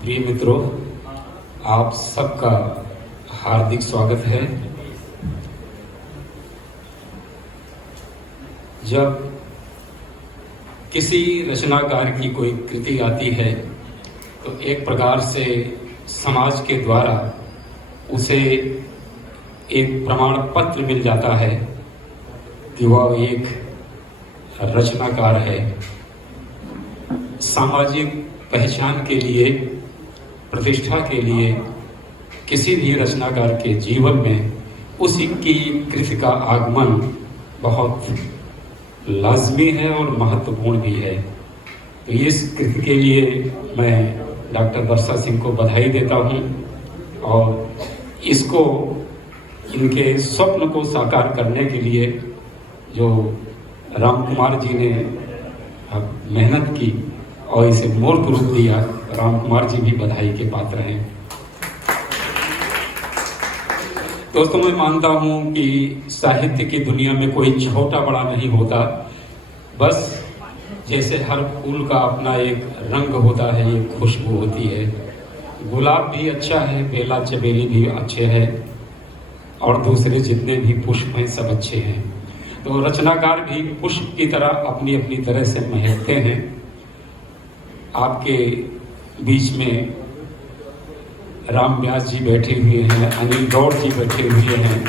प्रिय मित्रों, आप सबका हार्दिक स्वागत है। जब किसी रचनाकार की कोई कृति आती है तो एक प्रकार से समाज के द्वारा उसे एक प्रमाण पत्र मिल जाता है कि वह एक रचनाकार है। सामाजिक पहचान के लिए, प्रतिष्ठा के लिए किसी भी रचनाकार के जीवन में उसी की कृति का आगमन बहुत लाजमी है और महत्वपूर्ण भी है। तो इस कृति के लिए मैं डॉक्टर वर्षा सिंह को बधाई देता हूं और इसको, इनके स्वप्न को साकार करने के लिए जो राम कुमार जी ने मेहनत की और इसे मूर्त रूप दिया, राम कुमार जी भी बधाई के पात्र हैं। दोस्तों, मैं मानता हूं कि साहित्य की दुनिया में कोई छोटा बड़ा नहीं होता। बस जैसे हर फूल का अपना एक रंग होता है, एक खुशबू होती है। गुलाब भी अच्छा है, बेला चमेली भी अच्छे हैं और दूसरे जितने भी पुष्प हैं सब अच्छे हैं। तो रचनाकार भी पुष्प की तरह अपनी अपनी तरह से महकते हैं। आपके बीच में राम व्यास जी बैठे हुए हैं, अनिल गौड़ जी बैठे हुए हैं,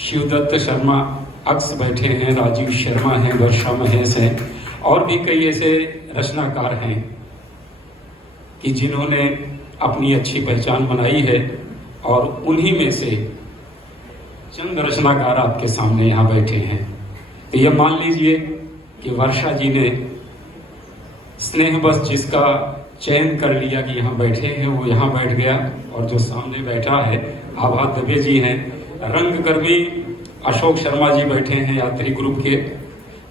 शिवदत्त शर्मा अक्स बैठे हैं, राजीव शर्मा हैं, वर्षा महेश हैं और भी कई ऐसे रचनाकार हैं कि जिन्होंने अपनी अच्छी पहचान बनाई है। और उन्हीं में से चंद रचनाकार आपके सामने यहाँ बैठे हैं। तो ये मान लीजिए कि वर्षा जी ने स्नेह बस जिसका चयन कर लिया कि यहाँ बैठे हैं, वो यहाँ बैठ गया। और जो सामने बैठा है आभा दबे जी हैं, रंगकर्मी अशोक शर्मा जी बैठे हैं यात्री ग्रुप के,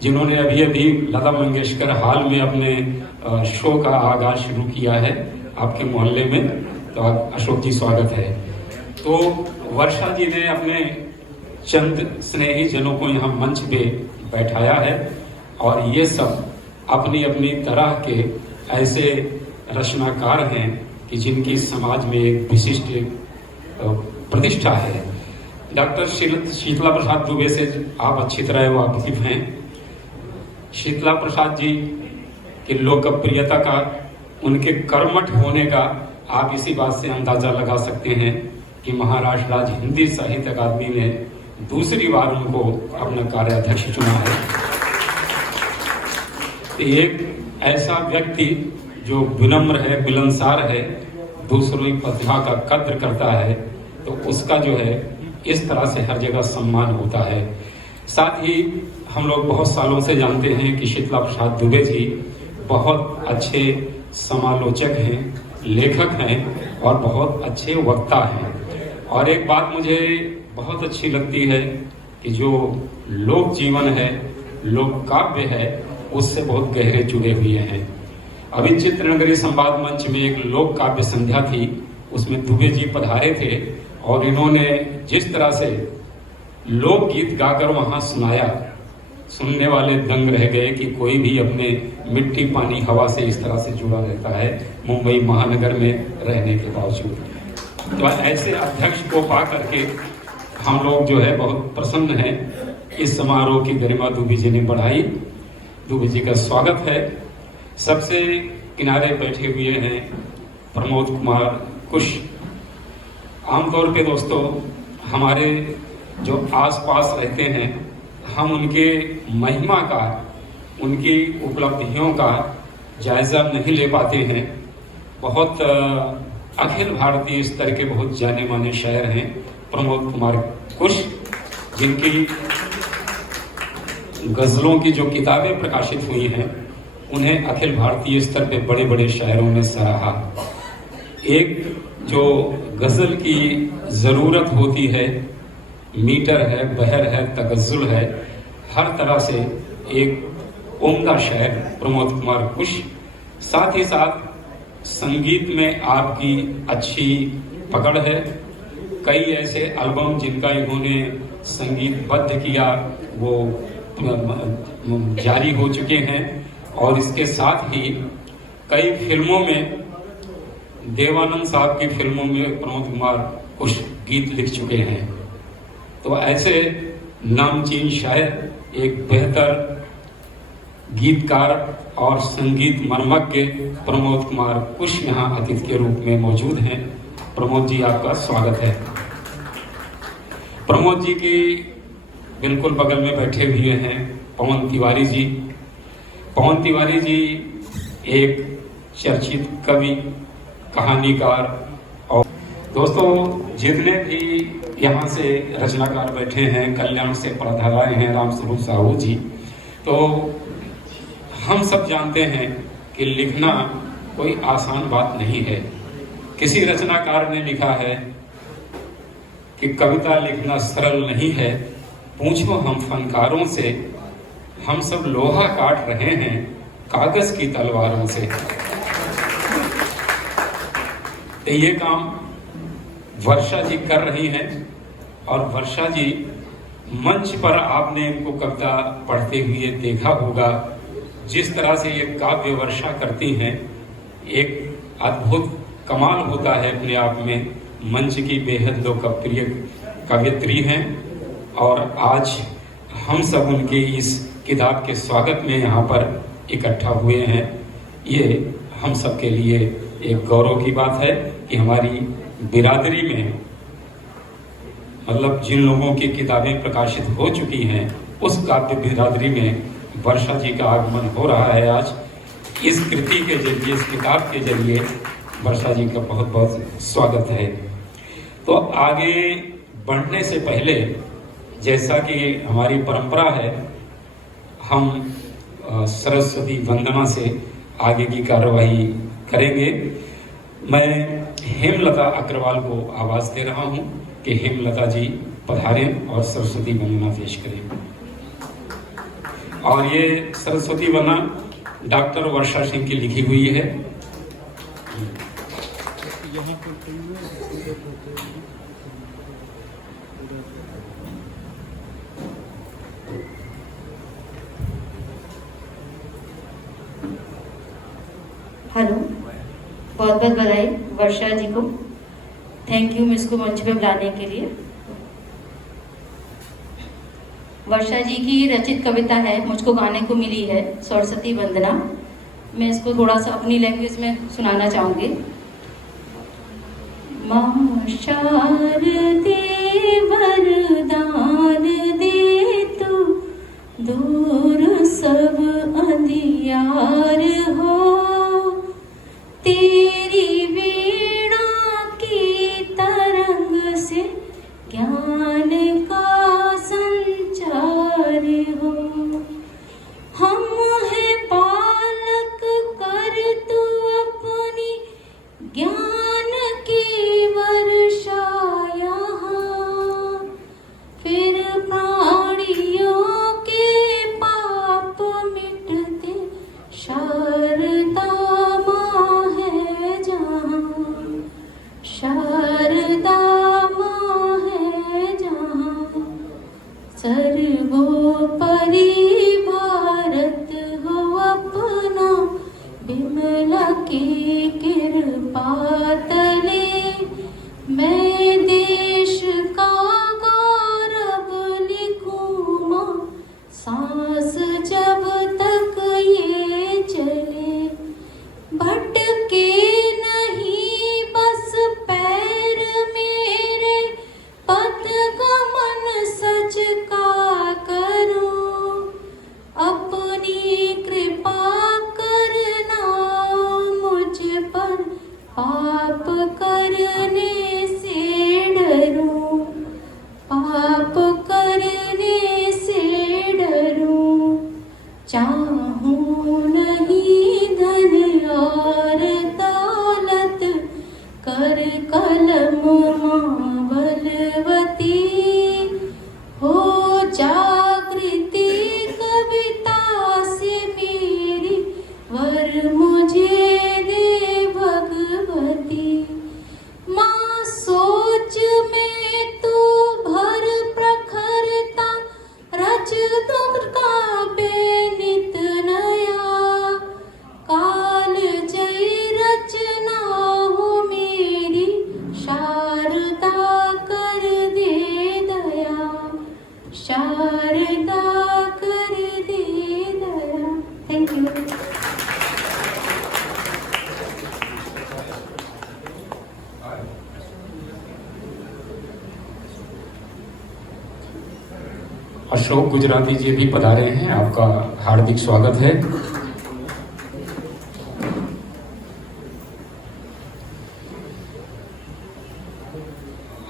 जिन्होंने अभी अभी लता मंगेशकर हाल में अपने शो का आगाज शुरू किया है आपके मोहल्ले में। तो अशोक जी स्वागत है। तो वर्षा जी ने अपने चंद स्नेही जनों को यहाँ मंच पे बैठाया है और ये सब अपनी अपनी तरह के ऐसे रचनाकार हैं कि जिनकी समाज में एक विशिष्ट प्रतिष्ठा है। डॉक्टर शीतला प्रसाद दुबे से आप अच्छी तरह वाकिफ हैं। शीतला प्रसाद जी की लोकप्रियता का, उनके कर्मठ होने का आप इसी बात से अंदाजा लगा सकते हैं कि महाराष्ट्र राज्य हिंदी साहित्य अकादमी ने दूसरी बार उनको अपना कार्याध्यक्ष चुना है। एक ऐसा व्यक्ति जो विनम्र है, मिलनसार है, दूसरों की प्रतिभा का कद्र करता है, तो उसका जो है इस तरह से हर जगह सम्मान होता है। साथ ही हम लोग बहुत सालों से जानते हैं कि शीतला प्रसाद दुबे जी बहुत अच्छे समालोचक हैं, लेखक हैं और बहुत अच्छे वक्ता हैं। और एक बात मुझे बहुत अच्छी लगती है कि जो लोक जीवन है, लोक काव्य है, उससे बहुत गहरे जुड़े हुए हैं। अभी चित्रनगरी संवाद मंच में एक लोक काव्य संध्या थी, उसमें दुबे जी पधारे थे और इन्होंने जिस तरह से लोकगीत गाकर वहां सुनाया, सुनने वाले दंग रह गए कि कोई भी अपने मिट्टी पानी हवा से इस तरह से जुड़ा रहता है मुंबई महानगर में रहने के बावजूद। तो ऐसे अध्यक्ष को पा करके हम लोग जो है बहुत प्रसन्न हैं। इस समारोह की गरिमा दुबे जी ने बढ़ाई। दुबे जी का स्वागत है। सबसे किनारे बैठे हुए हैं प्रमोद कुमार कुश। आमतौर पे दोस्तों, हमारे जो आसपास रहते हैं, हम उनके महिमा का, उनकी उपलब्धियों का जायजा नहीं ले पाते हैं। बहुत अखिल भारतीय स्तर के बहुत जाने माने शायर हैं प्रमोद कुमार कुश, जिनकी गजलों की जो किताबें प्रकाशित हुई हैं उन्हें अखिल भारतीय स्तर पे बड़े बड़े शायरों ने सराहा। एक जो गजल की ज़रूरत होती है, मीटर है, बहर है, तगज़ुल है, हर तरह से एक उम्दा शायर प्रमोद कुमार कुश। साथ ही साथ संगीत में आपकी अच्छी पकड़ है। कई ऐसे एल्बम जिनका इन्होंने संगीतबद्ध किया वो जारी हो चुके हैं। और इसके साथ ही कई फिल्मों में, देवानंद साहब की फिल्मों में प्रमोद कुमार कुछ गीत लिख चुके हैं। तो ऐसे नामचीन शायर, एक बेहतर गीतकार और संगीत मर्मज्ञ प्रमोद कुमार कुश यहाँ अतिथि के रूप में मौजूद हैं। प्रमोद जी, आपका स्वागत है। प्रमोद जी की बिल्कुल बगल में बैठे हुए हैं पवन तिवारी जी। पवन तिवारी जी एक चर्चित कवि, कहानीकार, और दोस्तों जितने भी यहाँ से रचनाकार बैठे हैं, कल्याण से पधारे हैं रामस्वरूप साहू जी, तो हम सब जानते हैं कि लिखना कोई आसान बात नहीं है। किसी रचनाकार ने लिखा है कि कविता लिखना सरल नहीं है, पूछो हम फनकारों से, हम सब लोहा काट रहे हैं कागज की तलवारों से। तो ये काम वर्षा जी कर रही हैं, और वर्षा जी मंच पर आपने इनको कविता पढ़ते हुए देखा होगा। जिस तरह से ये काव्य वर्षा करती हैं, एक अद्भुत कमाल होता है अपने आप में। मंच की बेहद लोकप्रिय कवयित्री हैं, और आज हम सब उनके इस किताब के स्वागत में यहाँ पर इकट्ठा हुए हैं। ये हम सब के लिए एक गौरव की बात है कि हमारी बिरादरी में, मतलब जिन लोगों की किताबें प्रकाशित हो चुकी हैं, उस काव्य बिरादरी में वर्षा जी का आगमन हो रहा है। आज इस कृति के जरिए, इस किताब के जरिए वर्षा जी का बहुत बहुत स्वागत है। तो आगे बढ़ने से पहले, जैसा कि हमारी परंपरा है, हम सरस्वती वंदना से आगे की कार्यवाही करेंगे। मैं हेमलता अग्रवाल को आवाज़ दे रहा हूं कि हेमलता जी पधारें और सरस्वती वंदना पेश करें। और ये सरस्वती वंदना डॉक्टर वर्षा सिंह की लिखी हुई है। हेलो, बहुत बहुत बधाई वर्षा जी को। थैंक यू मुझको मंच पे बुलाने के लिए। वर्षा जी की रचित कविता है, मुझको गाने को मिली है, सरस्वती वंदना। मैं इसको थोड़ा सा अपनी लैंग्वेज में सुनाना चाहूंगी। माँ शारदे वरदान दे तू, दूर सब अंधियार हो, तेरी वीणा की तरंग से ज्ञान का संचार हो। हम है पालक कर तू अपनी ज्ञान की वर्षा यहाँ, फिर प्राणियों के पाप मिटते शारदा माँ है जहाँ, शारदा माँ है जहाँ। सर्वोपरि भारत हो अपना, विमला की कृपा तले, मैं देश का गौरव लिखूं माँ, सांस जब तक ये चले। भटके नहीं बस पैर मेरे, पथ गमन सच का करूं, अपनी कृपा करना मुझ पर, पाप करने से अशोक गुजराती जी भी पधारे हैं, आपका हार्दिक स्वागत है।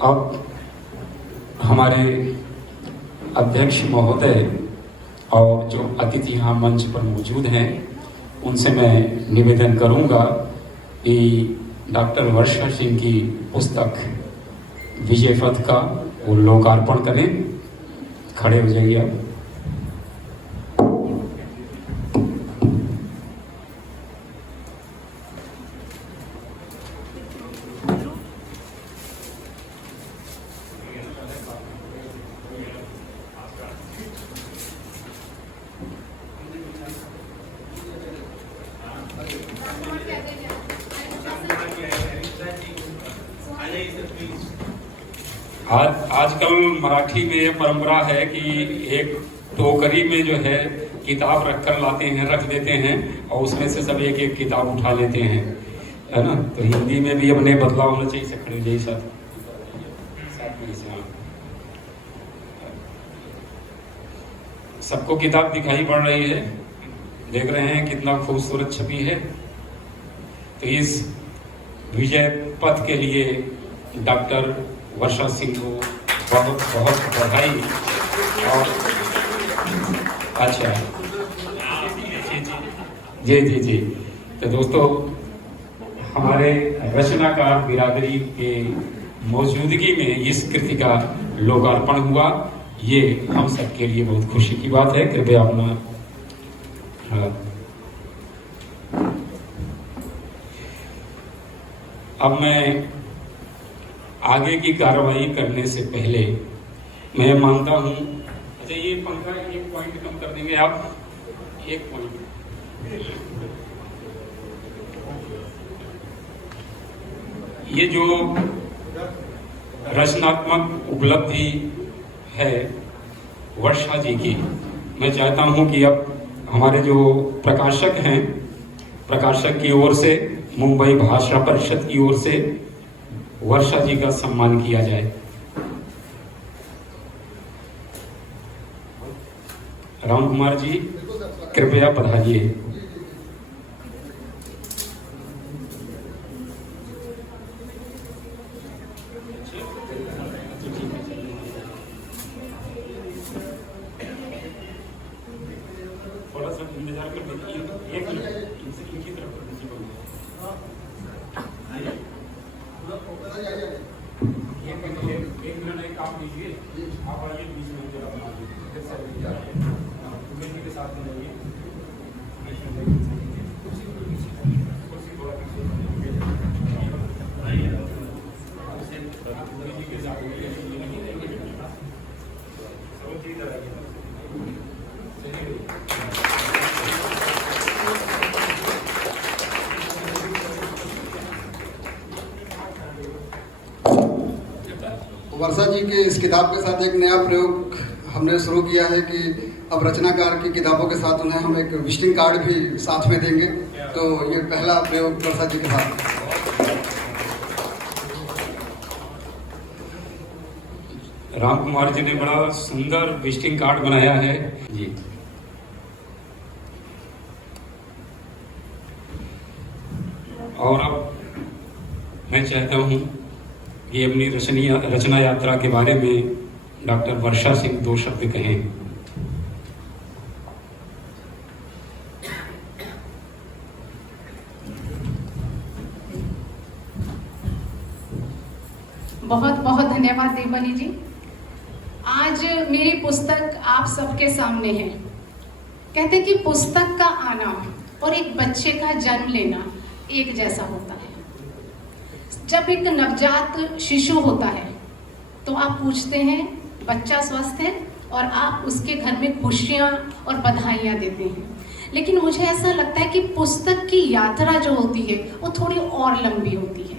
अब हमारे अध्यक्ष महोदय और जो अतिथि यहाँ मंच पर मौजूद हैं उनसे मैं निवेदन करूंगा कि डॉक्टर वर्षा सिंह की पुस्तक विजय पथ का वो लोकार्पण करें। खड़े हो जाइए आप। आजकल मराठी में ये परंपरा है कि एक टोकरी में जो है किताब रखकर लाते हैं, रख देते हैं और उसमें से सब एक एक किताब उठा लेते हैं, है ना। तो हिंदी में भी अपने बदलाव होना चाहिए। खड़े जाइए साथ में से। सबको किताब दिखाई पड़ रही है, देख रहे हैं कितना खूबसूरत छवि है। तो इस विजय पथ के लिए डॉक्टर वर्षा सिंह को बहुत बहुत बधाई। और अच्छा जी जी जी। तो दोस्तों, हमारे रचनाकार बिरादरी के मौजूदगी में इस कृति का लोकार्पण हुआ, ये हम सबके लिए बहुत खुशी की बात है। कृपया अपना अब मैं आगे की कार्रवाई करने से पहले मैं मानता हूं, अच्छा ये पंखा एक पॉइंट कम कर देंगे आप, एक पॉइंट। ये जो रचनात्मक उपलब्धि है वर्षा जी की, मैं चाहता हूं कि अब हमारे जो प्रकाशक हैं, प्रकाशक की ओर से, मुंबई भाषा परिषद की ओर से वर्षा जी का सम्मान किया जाए। राम कुमार जी कृपया पधारिए। थोड़ा सा इंतजार कर देखिए, एक मिनट इनकी तरफ एक मिनट एक काम लीजिए, आप आइए बीच में जरा बना दीजिए के साथ में रहिए। कुर्सी थोड़ा वर्षा जी के इस किताब के साथ एक नया प्रयोग हमने शुरू किया है कि अब रचनाकार की किताबों के साथ उन्हें हम एक विजिटिंग कार्ड भी साथ में देंगे। तो ये पहला प्रयोग वर्षा जी के साथ। राम कुमार जी ने बड़ा सुंदर विजिटिंग कार्ड बनाया है जी। और अब मैं चाहता हूं कि अपनी रचना यात्रा के बारे में डॉक्टर वर्षा सिंह दो शब्द कहें। बहुत बहुत धन्यवाद देवमणि जी। आज मेरी पुस्तक आप सबके सामने है। कहते कि पुस्तक का आना और एक बच्चे का जन्म लेना एक जैसा होता है। जब एक नवजात शिशु होता है तो आप पूछते हैं बच्चा स्वस्थ है और आप उसके घर में खुशियां और बधाइयां देते हैं। लेकिन मुझे ऐसा लगता है कि पुस्तक की यात्रा जो होती है वो थोड़ी और लंबी होती है।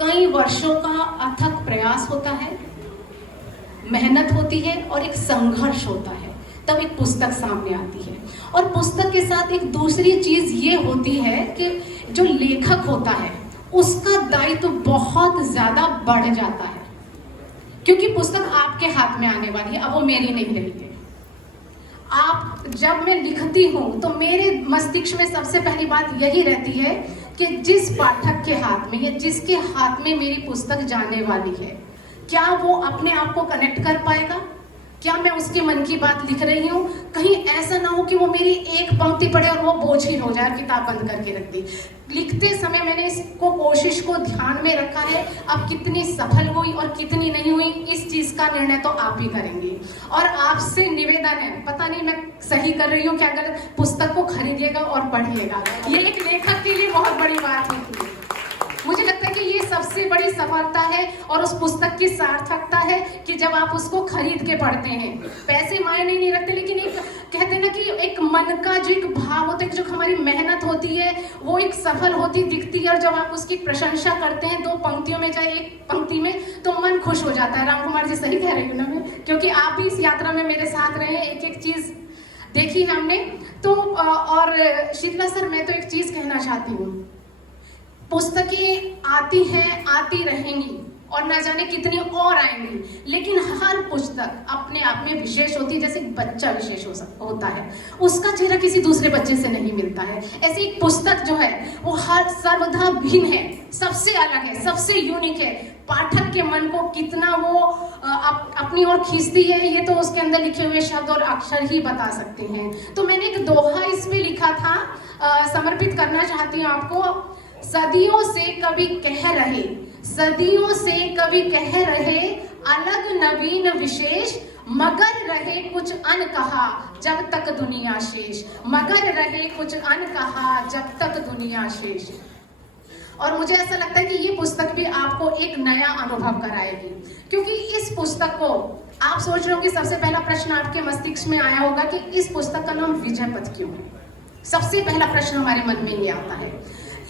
कई वर्षों का अथक प्रयास होता है, मेहनत होती है और एक संघर्ष होता है, तब एक पुस्तक सामने आती है। और पुस्तक के साथ एक दूसरी चीज ये होती है कि जो लेखक होता है उसका दायित्व बहुत ज्यादा बढ़ जाता है, क्योंकि पुस्तक आपके हाथ में आने वाली है, अब वो मेरी नहीं रही है। आप जब मैं लिखती हूँ तो मेरे मस्तिष्क में सबसे पहली बात यही रहती है कि जिस पाठक के हाथ में या जिसके हाथ में मेरी पुस्तक जाने वाली है, क्या वो अपने आप को कनेक्ट कर पाएगा? क्या मैं उसके मन की बात लिख रही हूँ? कहीं ऐसा ना हो कि वो मेरी एक पंक्ति पढ़े और वो बोझिल हो जाए, किताब बंद करके रख दी। लिखते समय मैंने इसको कोशिश को ध्यान में रखा है। अब कितनी सफल हुई और कितनी नहीं हुई, इस चीज का निर्णय तो आप ही करेंगे। और आपसे निवेदन है, पता नहीं मैं सही कर रही हूँ क्या गलत, पुस्तक को खरीदिएगा और पढ़िएगा। ये एक लेखक के लिए बहुत बड़ी बात होती है। मुझे लगता है कि ये सबसे बड़ी सफलता है और उस पुस्तक की सार्थकता है कि जब आप उसको खरीद के पढ़ते हैं। पैसे मायने नहीं रखते, लेकिन एक कहते हैं ना कि एक मन का जो एक भाव होता है, जो हमारी मेहनत होती है वो एक सफल होती दिखती है। और जब आप उसकी प्रशंसा करते हैं 2 पंक्तियों में चाहे 1 पंक्ति में, तो मन खुश हो जाता है। राम कुमार जी सही कह रही हूँ ना मैं, क्योंकि आप भी इस यात्रा में मेरे साथ रहे हैं, एक एक चीज देखी है हमने। तो और शीतला सर, मैं तो एक चीज कहना चाहती हूँ, पुस्तकें आती हैं, आती रहेंगी और न जाने कितनी और आएंगी, लेकिन हर पुस्तक अपने आप में विशेष होती है। जैसे एक बच्चा विशेष होता है, उसका चेहरा किसी दूसरे बच्चे से नहीं मिलता है। ऐसी एक पुस्तक जो है वो हर सर्वथा भिन्न है, सबसे अलग है, सबसे यूनिक है। पाठक के मन को कितना वो अपनी ओर खींचती है, ये तो उसके अंदर लिखे हुए शब्द और अक्षर ही बता सकते हैं। तो मैंने एक दोहा इसमें लिखा था, समर्पित करना चाहती हूँ आपको। सदियों से कभी कह रहे, सदियों से कभी कह रहे, अलग नवीन विशेष, मगर रहे कुछ अनकहा जब तक दुनिया शेष, मगर रहे कुछ अनकहा जब तक दुनिया शेष। और मुझे ऐसा लगता है कि ये पुस्तक भी आपको एक नया अनुभव कराएगी, क्योंकि इस पुस्तक को आप सोच रहे होंगे, सबसे पहला प्रश्न आपके मस्तिष्क में आया होगा कि इस पुस्तक का नाम विजय पथ क्यों है। सबसे पहला प्रश्न हमारे मन में ये आता है।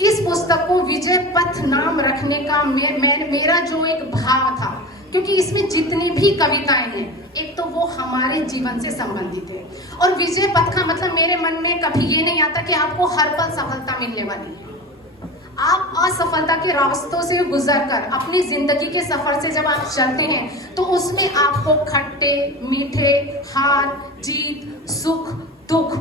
इस पुस्तक को विजय पथ नाम रखने का मेरा जो एक भाव था, क्योंकि इसमें जितनी भी कविताएं हैं, एक तो वो हमारे जीवन से संबंधित है, और विजय पथ का मतलब मेरे मन में कभी ये नहीं आता कि आपको हर पल सफलता मिलने वाली है। आप असफलता के रास्तों से गुजरकर अपनी जिंदगी के सफर से जब आप चलते हैं, तो उसमें आपको खट्टे मीठे, हार जीत, सुख दुख,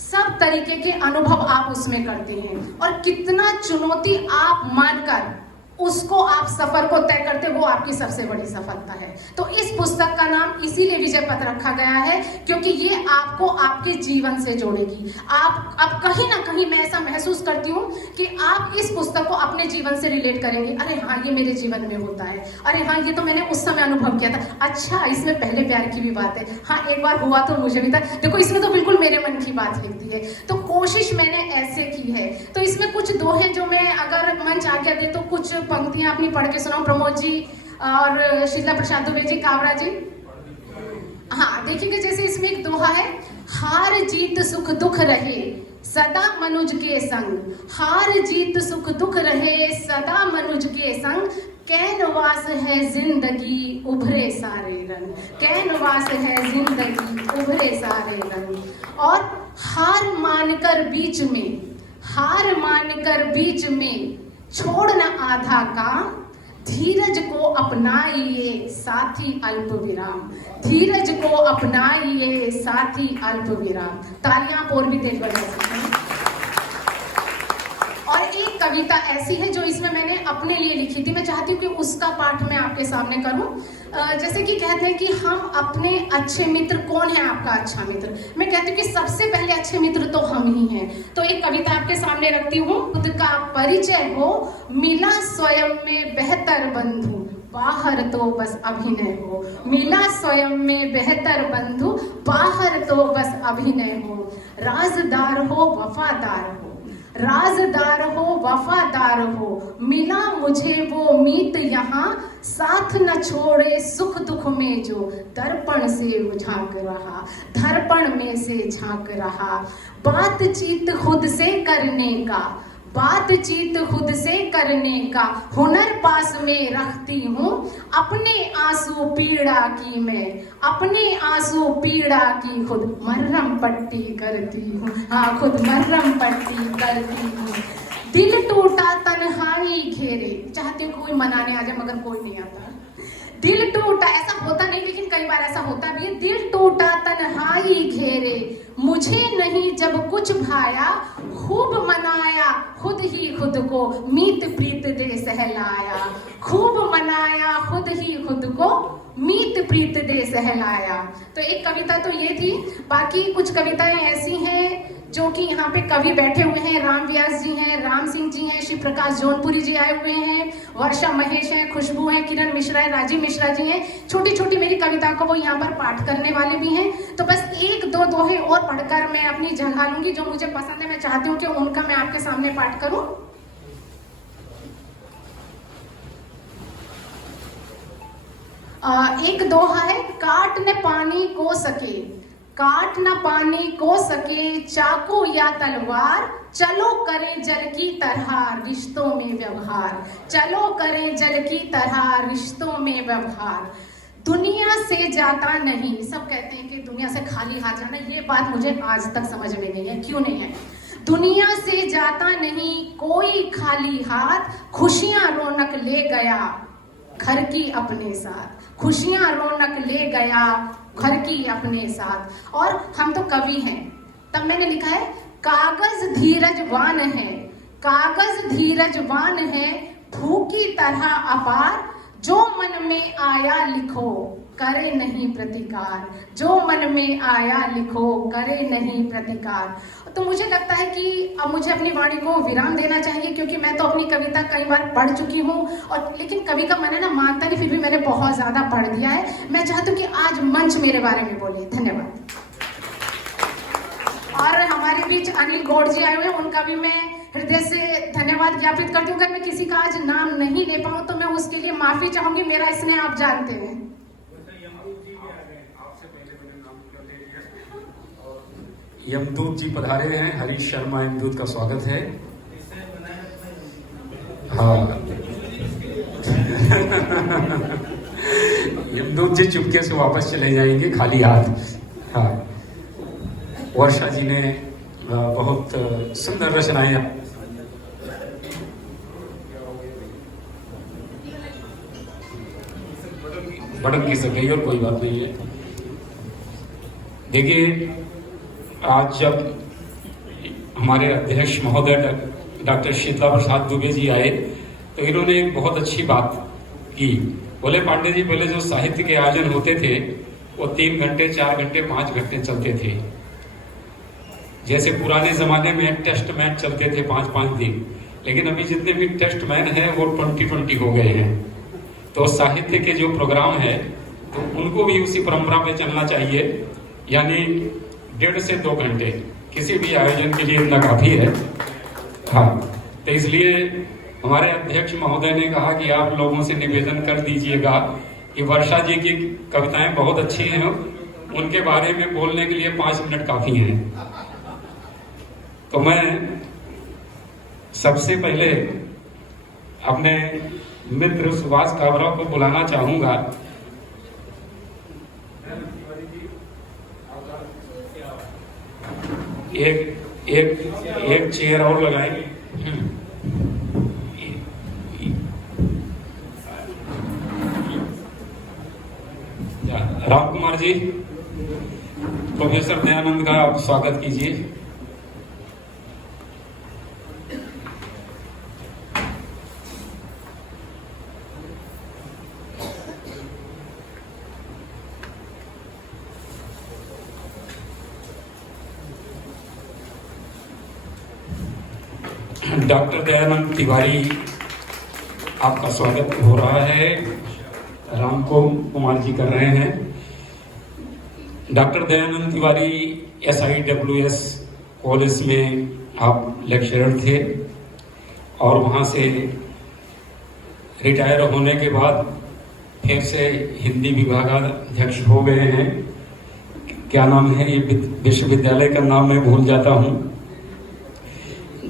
सब तरीके के अनुभव आप उसमें करते हैं। और कितना चुनौती आप मानकर उसको आप सफर को तय करते, वो आपकी सबसे बड़ी सफलता है। तो इस पुस्तक का नाम इसीलिए विजय पथ रखा गया है, क्योंकि ये आपको आपके जीवन से जोड़ेगी। आप अब कहीं ना कहीं मैं ऐसा महसूस करती हूँ कि आप इस पुस्तक को अपने जीवन से रिलेट करेंगे। अरे हाँ, ये मेरे जीवन में होता है, अरे हाँ, ये तो मैंने उस समय अनुभव किया था, अच्छा इसमें पहले प्यार की भी बात है, हाँ एक बार हुआ तो मुझे भी था, देखो इसमें तो बिल्कुल मेरे मन की बात लिखती है। तो कोशिश मैंने ऐसे की है। तो इसमें कुछ दोहे जो मैं, अगर मंच आज्ञा दे तो कुछ पंक्तियां अपनी पढ़ के सुनाऊं। प्रमोद जी और शीतला प्रसाद दुबे जी, कावरा जी, हाँ देखिएगा। जैसे इसमें एक दोहा है, हार जीत सुख दुख रहे सदा मनुज के संग, हार जीत सुख दुख रहे सदा मनुज के संग, कैनवास है जिंदगी उभरे सारे रंग, कैनवास है जिंदगी उभरे सारे रंग। और हार मानकर बीच में, हार मानकर बीच में छोड़ न आधा काम, धीरज को अपनाइए साथी अल्प विराम, धीरज को अपनाइए साथी अल्प विराम। तालियां और भी तेज बजा सकते हैं। और एक कविता ऐसी है जो इसमें मैंने अपने लिए लिखी थी, मैं चाहती हूँ कि उसका पाठ मैं आपके सामने करूं। जैसे कि कहते हैं कि हम अपने अच्छे मित्र, कौन है आपका अच्छा मित्र? मैं कहती हूँ कि सबसे पहले अच्छे मित्र तो हम ही हैं। तो एक कविता आपके सामने रखती हूँ। खुद का परिचय हो, मिला स्वयं में बेहतर बंधु, बाहर तो बस अभिनय हो, मिला स्वयं में बेहतर बंधु, बाहर तो बस अभिनय हो, राजदार हो वफादार हो, राजदार हो वफादार हो, मिला मुझे वो मीत यहाँ, साथ न छोड़े सुख दुख में जो, दर्पण से झांक रहा, दर्पण में से झांक रहा। बातचीत खुद से करने का, बातचीत खुद से करने का हुनर पास में रखती हूँ, अपने आंसू पीड़ा की मैं, अपने आंसू पीड़ा की खुद मरहम पट्टी करती हूँ, हाँ खुद मरहम पट्टी करती हूँ। दिल टूटा तन्हाई घेरे, चाहती हूँ कोई मनाने आ जाए मगर कोई नहीं आता। दिल टूटा, ऐसा होता नहीं लेकिन कई बार ऐसा होता भी है। दिल टूटा तन्हाई घेरे, मुझे नहीं जब कुछ भाया, खूब मनाया खुद ही खुद को, मीत प्रीत दे सहलाया। खूब मनाया खुद ही खुद को, मीत प्रीत दे सहलाया। तो एक कविता तो ये थी। बाकी कुछ कविताएं ऐसी हैं जो कि यहाँ पे कवि बैठे हुए हैं। राम व्यास जी हैं, राम सिंह जी हैं, शिव प्रकाश जौनपुरी जी आए हुए हैं, वर्षा महेश हैं, खुशबू हैं, किरण मिश्रा है, राजीव मिश्रा जी हैं। छोटी छोटी मेरी कविता को वो यहाँ पर पाठ करने वाले भी हैं। तो बस एक दो दोहे और पढ़कर मैं अपनी जगह लूंगी। जो मुझे पसंद है मैं चाहती हूँ कि उनका मैं आपके सामने पाठ करूँ। एक दोहा है। काट न पानी को सके, काट न पानी को सके, चाकू या तलवार, चलो करें जल की तरह रिश्तों में व्यवहार। चलो करें जल की तरह रिश्तों में व्यवहार। दुनिया से जाता नहीं, सब कहते हैं कि दुनिया से खाली हाथ जाना, ये बात मुझे आज तक समझ में नहीं है, क्यों नहीं है। दुनिया से जाता नहीं कोई खाली हाथ, खुशियां रौनक ले गया घर की अपने साथ। खुशियां रौनक ले गया घर की अपने साथ। और हम तो कवि हैं, तब मैंने लिखा है कागज धीरजवान है, कागज धीरजवान है, भूखी तरह अपार, जो मन में आया लिखो करे नहीं प्रतिकार। जो मन में आया लिखो करे नहीं प्रतिकार। तो मुझे लगता है कि अब मुझे अपनी वाणी को विराम देना चाहिए, क्योंकि मैं तो अपनी कविता कई बार पढ़ चुकी हूँ। और लेकिन कवि का मन है ना मानता नहीं, फिर भी मैंने बहुत ज्यादा पढ़ दिया है। मैं चाहती हूँ कि आज मंच मेरे बारे में बोलिए। धन्यवाद। और हमारे बीच अनिल गौड़ जी आए हुए हैं, उनका भी मैं हृदय से धन्यवाद ज्ञापित करती हूँ। अगर मैं किसी का आज नाम नहीं ले पाऊँ तो मैं उसके लिए माफी चाहूंगी। मेरा स्नेह आप जानते हैं। यमदूत जी पधारे हैं। हरीश शर्मा यमदूत का स्वागत है। हाँ यमदूत जी चुपके से वापस चले जाएंगे खाली हाथ। हाँ वर्षा जी ने बहुत सुंदर रचनाएं भड़क की सके और कोई बात नहीं है। देखिए आज जब हमारे अध्यक्ष महोदय डॉक्टर शीतला प्रसाद दुबे जी आए तो इन्होंने एक बहुत अच्छी बात की। बोले पांडे जी पहले जो साहित्य के आयोजन होते थे वो 3 घंटे 4 घंटे 5 घंटे चलते थे। जैसे पुराने जमाने में टेस्ट मैच चलते थे 5-5 दिन, लेकिन अभी जितने भी टेस्ट मैच हैं वो 20-20 हो गए हैं। तो साहित्य के जो प्रोग्राम है तो उनको भी उसी परंपरा पे चलना चाहिए, यानी 1.5 से 2 घंटे किसी भी आयोजन के लिए इतना काफी है। हाँ तो इसलिए हमारे अध्यक्ष महोदय ने कहा कि आप लोगों से निवेदन कर दीजिएगा कि वर्षा जी की कविताएं बहुत अच्छी हैं, उनके बारे में बोलने के लिए 5 मिनट काफी हैं। तो मैं सबसे पहले अपने मित्र सुभाष काबरा को बुलाना चाहूंगा। एक चेयर और लगाएंगे। राम कुमार जी, प्रोफेसर दयानंद का आप स्वागत कीजिए। डॉक्टर दयानंद तिवारी आपका स्वागत हो रहा है। राम कुमार जी कर रहे हैं। Doctor Dayanand Tiwari SIWS college में आप लेक्चरर थे और वहाँ से रिटायर होने के बाद फिर से हिंदी विभागाध्यक्ष हो गए हैं। क्या नाम है ये विश्वविद्यालय का नाम मैं भूल जाता हूँ।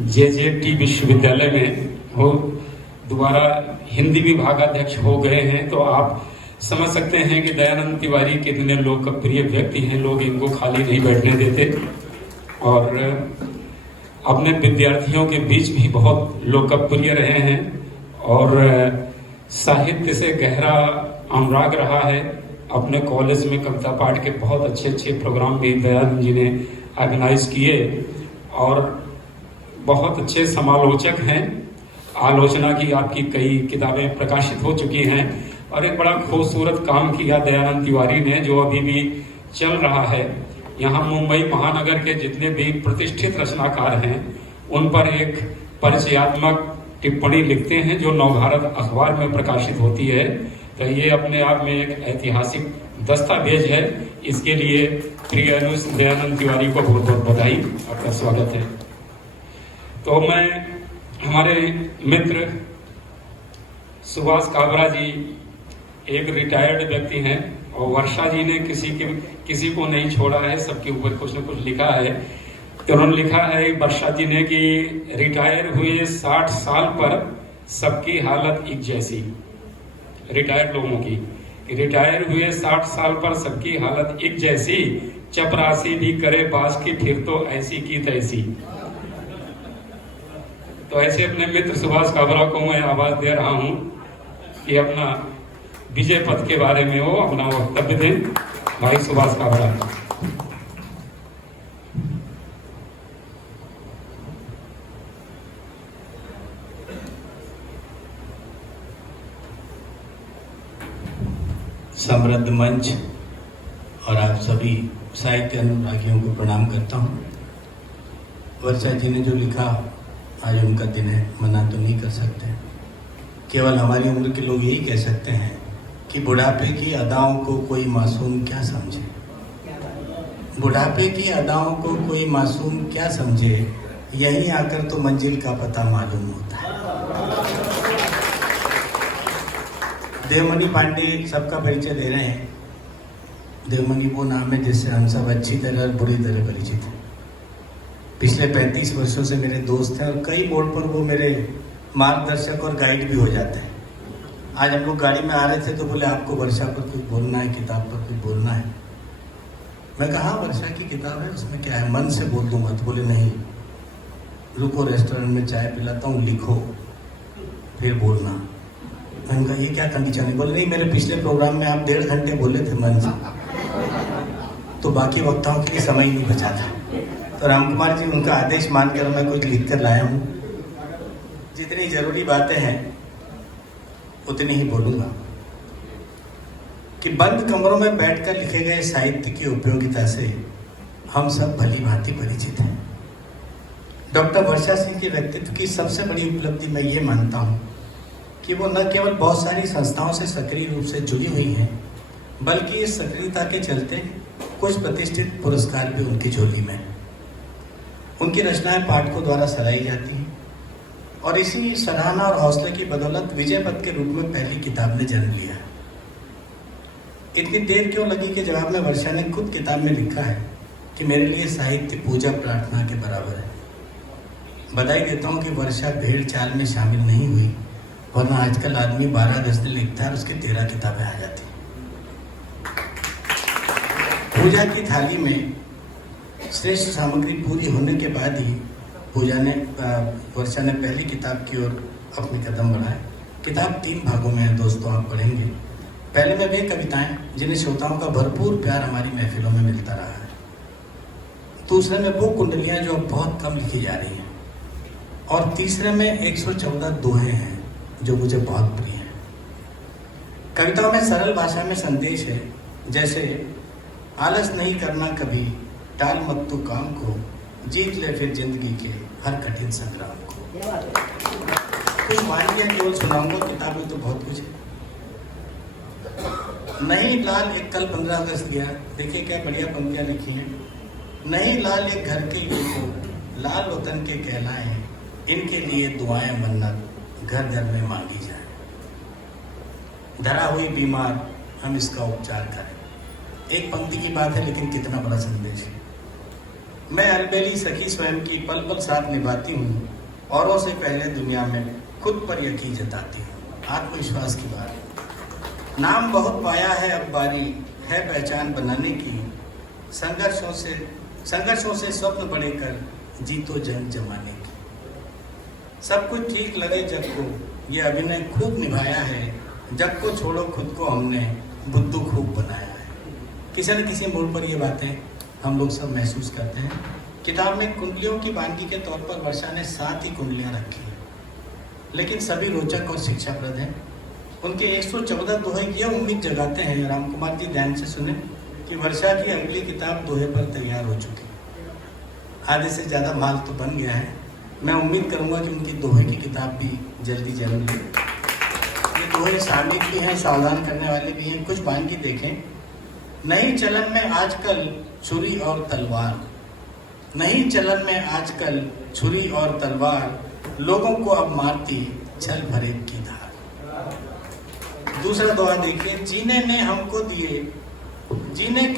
JJT विश्वविद्यालय में हो दोबारा हिंदी विभागाध्यक्ष हो गए हैं। तो आप समझ सकते हैं कि दयानंद तिवारी कितने लोकप्रिय व्यक्ति हैं। लोग इनको खाली नहीं बैठने देते और अपने विद्यार्थियों के बीच भी बहुत लोकप्रिय रहे हैं और साहित्य से गहरा अनुराग रहा है। अपने कॉलेज में कविता पाठ के बहुत अच्छे अच्छे प्रोग्राम भी दयानंद जी ने ऑर्गेनाइज किए और बहुत अच्छे समालोचक हैं। आलोचना की आपकी कई किताबें प्रकाशित हो चुकी हैं और एक बड़ा खूबसूरत काम किया दयानंद तिवारी ने, जो अभी भी चल रहा है। यहाँ मुंबई महानगर के जितने भी प्रतिष्ठित रचनाकार हैं उन पर एक परिचयात्मक टिप्पणी लिखते हैं जो नवभारत अखबार में प्रकाशित होती है। तो ये अपने आप में एक ऐतिहासिक दस्तावेज है। इसके लिए प्रिय अनुज दयानंद तिवारी को बहुत बहुत बधाई, आपका स्वागत है। तो मैं हमारे मित्र सुभाष काबरा जी एक रिटायर्ड व्यक्ति हैं और वर्षा जी ने किसी को नहीं छोड़ा है, सबके ऊपर कुछ न कुछ लिखा है। तो उन्होंने लिखा है वर्षा जी ने कि रिटायर हुए 60 साल पर सबकी हालत एक जैसी। रिटायर्ड लोगों की रिटायर हुए 60 साल पर सबकी हालत एक जैसी, चपरासी भी करे बास की फिर तो ऐसी की तैसी। तो ऐसे अपने मित्र सुभाष काबरा को मैं आवाज दे रहा हूं कि अपना विजय पथ के बारे में वो अपना वक्तव्य दें। भाई सुभाष काबरा। समृद्ध मंच और आप सभी साहित्य अनुरागियों को प्रणाम करता हूँ। वर्षा जी ने जो लिखा, आज उनका दिन है, मना तो नहीं कर सकते। केवल हमारी उम्र के लोग यही कह सकते हैं कि बुढ़ापे की अदाओं को कोई मासूम क्या समझे, बुढ़ापे की अदाओं को कोई मासूम क्या समझे, यहीं आकर तो मंजिल का पता मालूम होता है। देवमणि पांडे सबका परिचय दे रहे हैं। देवमणि वो नाम है जिससे हम सब अच्छी तरह और बुरी तरह परिचित हैं। पिछले 35 वर्षों से मेरे दोस्त हैं और कई मोड़ पर वो मेरे मार्गदर्शक और गाइड भी हो जाते हैं। आज हम लोग गाड़ी में आ रहे थे तो बोले आपको वर्षा पर कुछ बोलना है, किताब पर कुछ बोलना है। मैं कहा वर्षा की किताब है, उसमें क्या है, मन से बोल दूंगा। तो बोले नहीं, रुको रेस्टोरेंट में चाय पिलाता हूँ, लिखो फिर बोलना। मैंने कहा ये क्या कंडीशन है? बोले नहीं, मेरे पिछले प्रोग्राम में आप 1.5 घंटे बोले थे मन से, तो बाकी वक्ताओं के लिए समय ही नहीं बचा था। तो रामकुमार जी उनका आदेश मानकर मैं कुछ लिख कर लाया हूँ। जितनी जरूरी बातें हैं उतनी ही बोलूँगा। कि बंद कमरों में बैठकर लिखे गए साहित्य की उपयोगिता से हम सब भली भांति परिचित हैं। डॉक्टर वर्षा सिंह के व्यक्तित्व की सबसे बड़ी उपलब्धि मैं ये मानता हूँ कि वो न केवल बहुत सारी संस्थाओं से सक्रिय रूप से जुड़ी हुई हैं, बल्कि इस सक्रियता के चलते कुछ प्रतिष्ठित पुरस्कार भी उनकी झोली में। उनकी रचनाएं पाठकों द्वारा सराही जाती हैं और इसी सराहना और हौसले की बदौलत विजय पथ के रूप में पहली किताब ने जन्म लिया। इतनी देर क्यों लगी कि जवाब में वर्षा ने खुद किताब में लिखा है कि मेरे लिए साहित्य पूजा प्रार्थना के बराबर है। बधाई देता हूँ कि वर्षा भेड़ चाल में शामिल नहीं हुई, वरना आजकल आदमी 12 गज़लें लिखता है और उसकी 13 किताबें आ जाती। पूजा की थाली में श्रेष्ठ सामग्री पूरी होने के बाद ही वर्षा ने पहली किताब की ओर अपने कदम बढ़ाए। किताब 3 भागों में है दोस्तों, आप पढ़ेंगे। पहले में वे कविताएं जिन्हें श्रोताओं का भरपूर प्यार हमारी महफिलों में मिलता रहा है। दूसरे में वो कुंडलियां जो अब बहुत कम लिखी जा रही हैं, और तीसरे में 114 दोहे हैं जो मुझे बहुत प्रिय हैं। कविताओं में सरल भाषा में संदेश है, जैसे आलस नहीं करना कभी, टाल मत तू काम को, जीत ले फिर जिंदगी के हर कठिन संग्राम को। कुछ वाक्य केवल सुनाऊंगा, किताब में तो बहुत कुछ है। नहीं लाल एक कल 15 अगस्त गया, देखिए क्या बढ़िया पंक्तियां लिखी हैं। नहीं लाल एक घर के युवकों, लाल वतन के कहलाए, इनके लिए दुआएं मन्नत घर घर में मांगी जाए। धरा हुई बीमार हम इसका उपचार करें। एक पंक्ति की बात है लेकिन कितना बड़ा संदेश है। मैं अलबेली सखी स्वयं की पल पल साथ निभाती हूँ, औरों से पहले दुनिया में खुद पर यकीन जताती हूँ। आत्मविश्वास की बात है। नाम बहुत पाया है, अब बारी है पहचान बनाने की। संघर्षों से स्वप्न बड़े कर जीतो जंग जमाने की। सब कुछ ठीक लगे जग को, ये अभिनय खूब निभाया है। जग को छोड़ो खुद को हमने बुद्धू खूब बनाया है। किसी न किसी मोड़ पर ये बातें हम लोग सब महसूस करते हैं। किताब में कुंडलियों की वानगी के तौर पर वर्षा ने 7 ही कुंडलियाँ रखी हैं, लेकिन सभी रोचक और शिक्षाप्रद हैं। उनके 114 दोहे यह उम्मीद जगाते हैं, राम कुमार जी ध्यान से सुने, कि वर्षा की अगली किताब दोहे पर तैयार हो चुकी है। आधे से ज़्यादा माल तो बन गया है। मैं उम्मीद करूंगा कि उनकी दोहे की किताब भी जल्दी जरूर ले। ये दोहे शामिल भी हैं, सावधान करने वाले भी हैं। कुछ वानगी देखें। नई चलन में आजकल छुरी और तलवार, नई चलन में आजकल छुरी और तलवार, लोगों को अब मारती छल भरे की धार। दूसरा दोहा देखिए। जीने के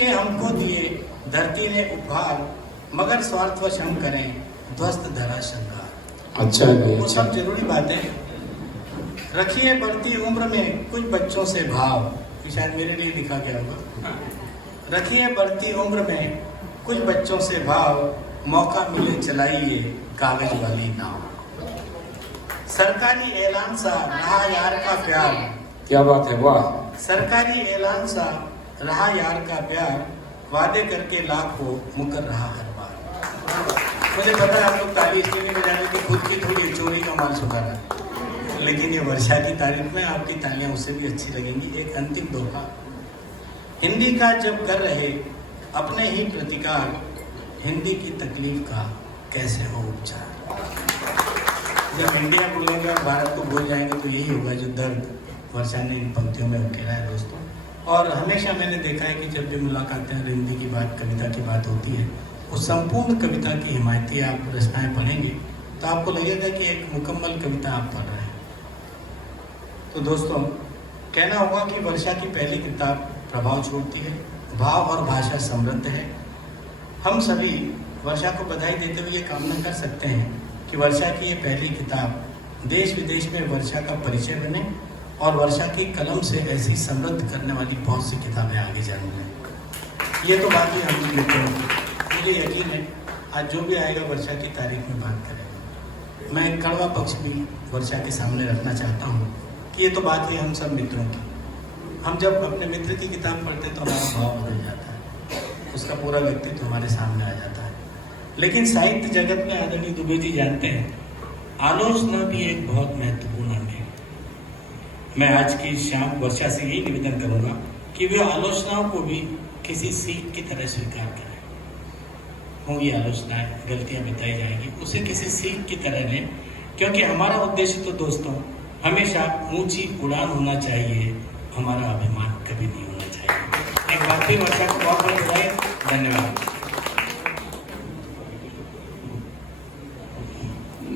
हमको दिए धरती ने उपहार, मगर स्वार्थवश हम करें ध्वस्त धरा श्रृंगार। अच्छा है, वो सब जरूरी बातें। रखिए बढ़ती उम्र में कुछ बच्चों से भाव, शायद मेरे लिए लिखा गया होगा। रखिए बढ़ती उम्र में कुछ बच्चों से भाव, मौका मिले चलाइए कागज वाली नाव। सरकारी ऐलान सा रहा यार का प्यार, क्या बात है, वाह। सरकारी ऐलान सा रहा यार का प्यार, वादे करके लाखों मुकर रहा हर बार। मुझे पता है आप लोग तारीफ इसलिए नहीं बजाने की, खुद की थोड़ी चोरी का माल सुधारा, लेकिन ये वर्षा की तारीफ में आपकी तालियां उससे भी अच्छी लगेंगी। एक अंतिम दोहा। हिंदी का जब कर रहे अपने ही प्रतिकार, हिंदी की तकलीफ का कैसे हो उपचार। जब इंडिया बोलेंगे और भारत को भूल जाएंगे तो यही होगा जो दर्द वर्षा ने इन पंक्तियों में उकेरा है दोस्तों। और हमेशा मैंने देखा है कि जब भी मुलाकातें हिंदी की बात, कविता की बात होती है, उस संपूर्ण कविता की हिमायती आप रचनाएं पढ़ेंगे तो आपको लगेगा कि एक मुकम्मल कविता आप पढ़ रहे हैं। तो दोस्तों, कहना होगा कि वर्षा की पहली किताब प्रभाव छोड़ती है, भाव और भाषा समृद्ध है। हम सभी वर्षा को बधाई देते हुए ये कामना कर सकते हैं कि वर्षा की ये पहली किताब देश विदेश में वर्षा का परिचय बने और वर्षा की कलम से ऐसी समृद्ध करने वाली बहुत सी किताबें आगे जन्म लें। ये तो बात ही हम लेते हैं। मुझे यकीन है आज जो भी आएगा वर्षा की तारीख में बात करेगा। मैं एक कड़वा पक्ष भी वर्षा के सामने रखना चाहता हूँ कि ये तो बात है हम सब मित्रों की। हम जब अपने मित्र की किताब पढ़ते हैं तो हमारा भाव बदल जाता है, उसका पूरा व्यक्तित्व हमारे सामने आ जाता है। लेकिन साहित्य जगत में आदरणीय दुबे जी जानते हैं, आलोचना भी एक बहुत महत्वपूर्ण अंग है। मैं आज की शाम वर्षा से यही निवेदन करूंगा कि वे आलोचनाओं को भी किसी सीख की तरह स्वीकार करें। होंगी आलोचनाएं, गलतियां बताई जाएंगी, उसे किसी सीख की तरह लें, क्योंकि हमारा उद्देश्य तो दोस्तों हमेशा ऊंची उड़ान होना चाहिए, हमारा अभिमान कभी नहीं होना चाहिए। एक बार फिर वर्षा को बहुत बहुत बधाई। धन्यवाद।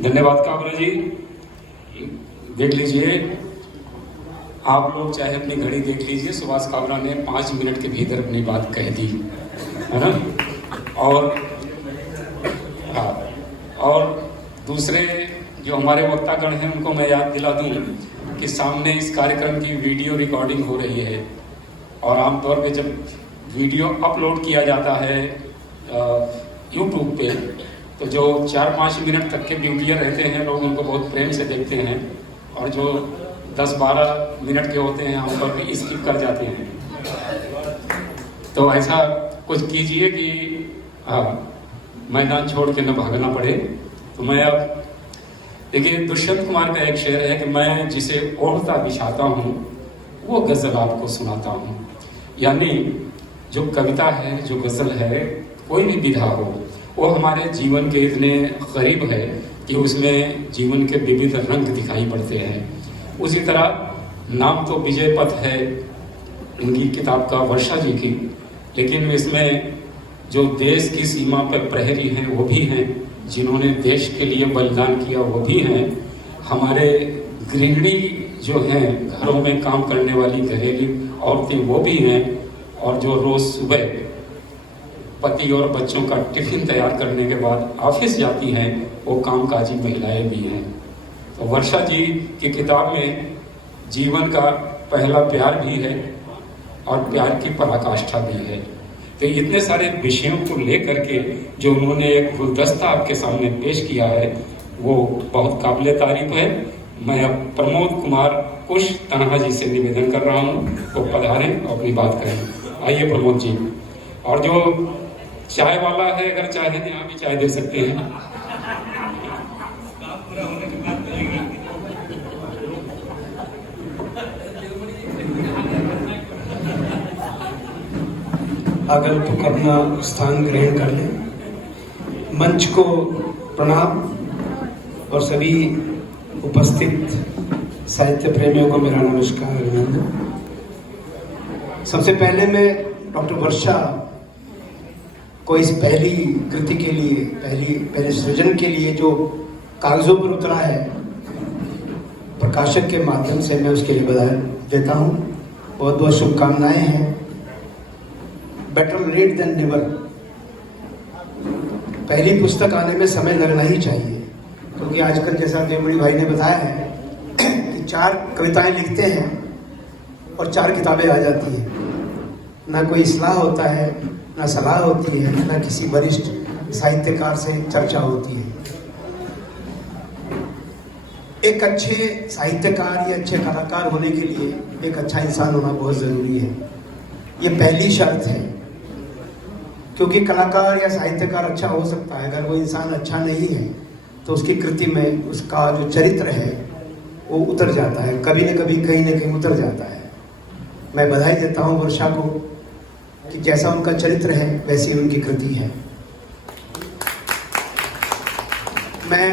धन्यवाद काबरा जी। देख लीजिए, आप लोग चाहे अपनी घड़ी देख लीजिए, सुभाष काबरा ने 5 मिनट के भीतर अपनी बात कह दी, है ना। और दूसरे जो हमारे वक्तागण हैं उनको मैं याद दिला दूं कि सामने इस कार्यक्रम की वीडियो रिकॉर्डिंग हो रही है और आमतौर पे जब वीडियो अपलोड किया जाता है यूट्यूब पे तो जो 4-5 मिनट तक के व्यूअर रहते हैं लोग उनको बहुत प्रेम से देखते हैं और जो 10-12 मिनट के होते हैं हम पर भी स्किप कर जाते हैं। तो ऐसा कुछ कीजिए कि मैदान छोड़ के न भागना पड़े। तो मैं अब देखिए, दुष्यंत कुमार का एक शेर है कि मैं जिसे ओढ़ता बिछाता हूँ वो गज़ल आपको सुनाता हूँ। यानी जो कविता है, जो गज़ल है, कोई भी विधा हो, वो हमारे जीवन के इतने करीब है कि उसमें जीवन के विविध रंग दिखाई पड़ते हैं। उसी तरह नाम तो विजय पथ है उनकी किताब का, वर्षा जी की, लेकिन इसमें जो देश की सीमा पर प्रहरी हैं वो भी हैं, जिन्होंने देश के लिए बलिदान किया वो भी हैं, हमारे गृहिणी जो हैं, घरों में काम करने वाली घरेलू औरतें वो भी हैं, और जो रोज़ सुबह पति और बच्चों का टिफिन तैयार करने के बाद ऑफिस जाती हैं वो कामकाजी महिलाएं भी हैं। तो वर्षा जी की किताब में जीवन का पहला प्यार भी है और प्यार की पराकाष्ठा भी है। तो इतने सारे विषयों को लेकर के जो उन्होंने एक गुलदस्ता आपके सामने पेश किया है वो बहुत काबिल तारीफ है। मैं अब प्रमोद कुमार कुश तन्हा जी से निवेदन कर रहा हूँ वो पधारें और अपनी बात करें। आइए प्रमोद जी। और जो चाय वाला है, अगर चाहे तो यहाँ भी चाय दे सकते हैं। आगंतुक अपना स्थान ग्रहण कर लें। मंच को प्रणाम और सभी उपस्थित साहित्य प्रेमियों को मेरा नमस्कार अभिनंदन। सबसे पहले मैं डॉक्टर वर्षा को इस पहली कृति के लिए, पहले सृजन के लिए जो कागजों पर उतरा है, प्रकाशक के माध्यम से मैं उसके लिए बधाई देता हूँ। बहुत बहुत शुभकामनाएं हैं। Better late than never. पहली पुस्तक आने में समय लगना ही चाहिए, क्योंकि आजकल जैसा देवमणि भाई ने बताया है कि 4 कविताएं लिखते हैं और 4 किताबें आ जाती हैं। ना कोई इस्लाह होता है, ना सलाह होती है, ना किसी वरिष्ठ साहित्यकार से चर्चा होती है। एक अच्छे साहित्यकार या अच्छे कलाकार होने के लिए एक अच्छा इंसान होना बहुत ज़रूरी है। ये पहली शर्त है, क्योंकि कलाकार या साहित्यकार अच्छा हो सकता है, अगर वो इंसान अच्छा नहीं है तो उसकी कृति में उसका जो चरित्र है वो उतर जाता है, कभी न कभी कहीं न कहीं उतर जाता है। मैं बधाई देता हूँ वर्षा को कि जैसा उनका चरित्र है वैसी उनकी कृति है। मैं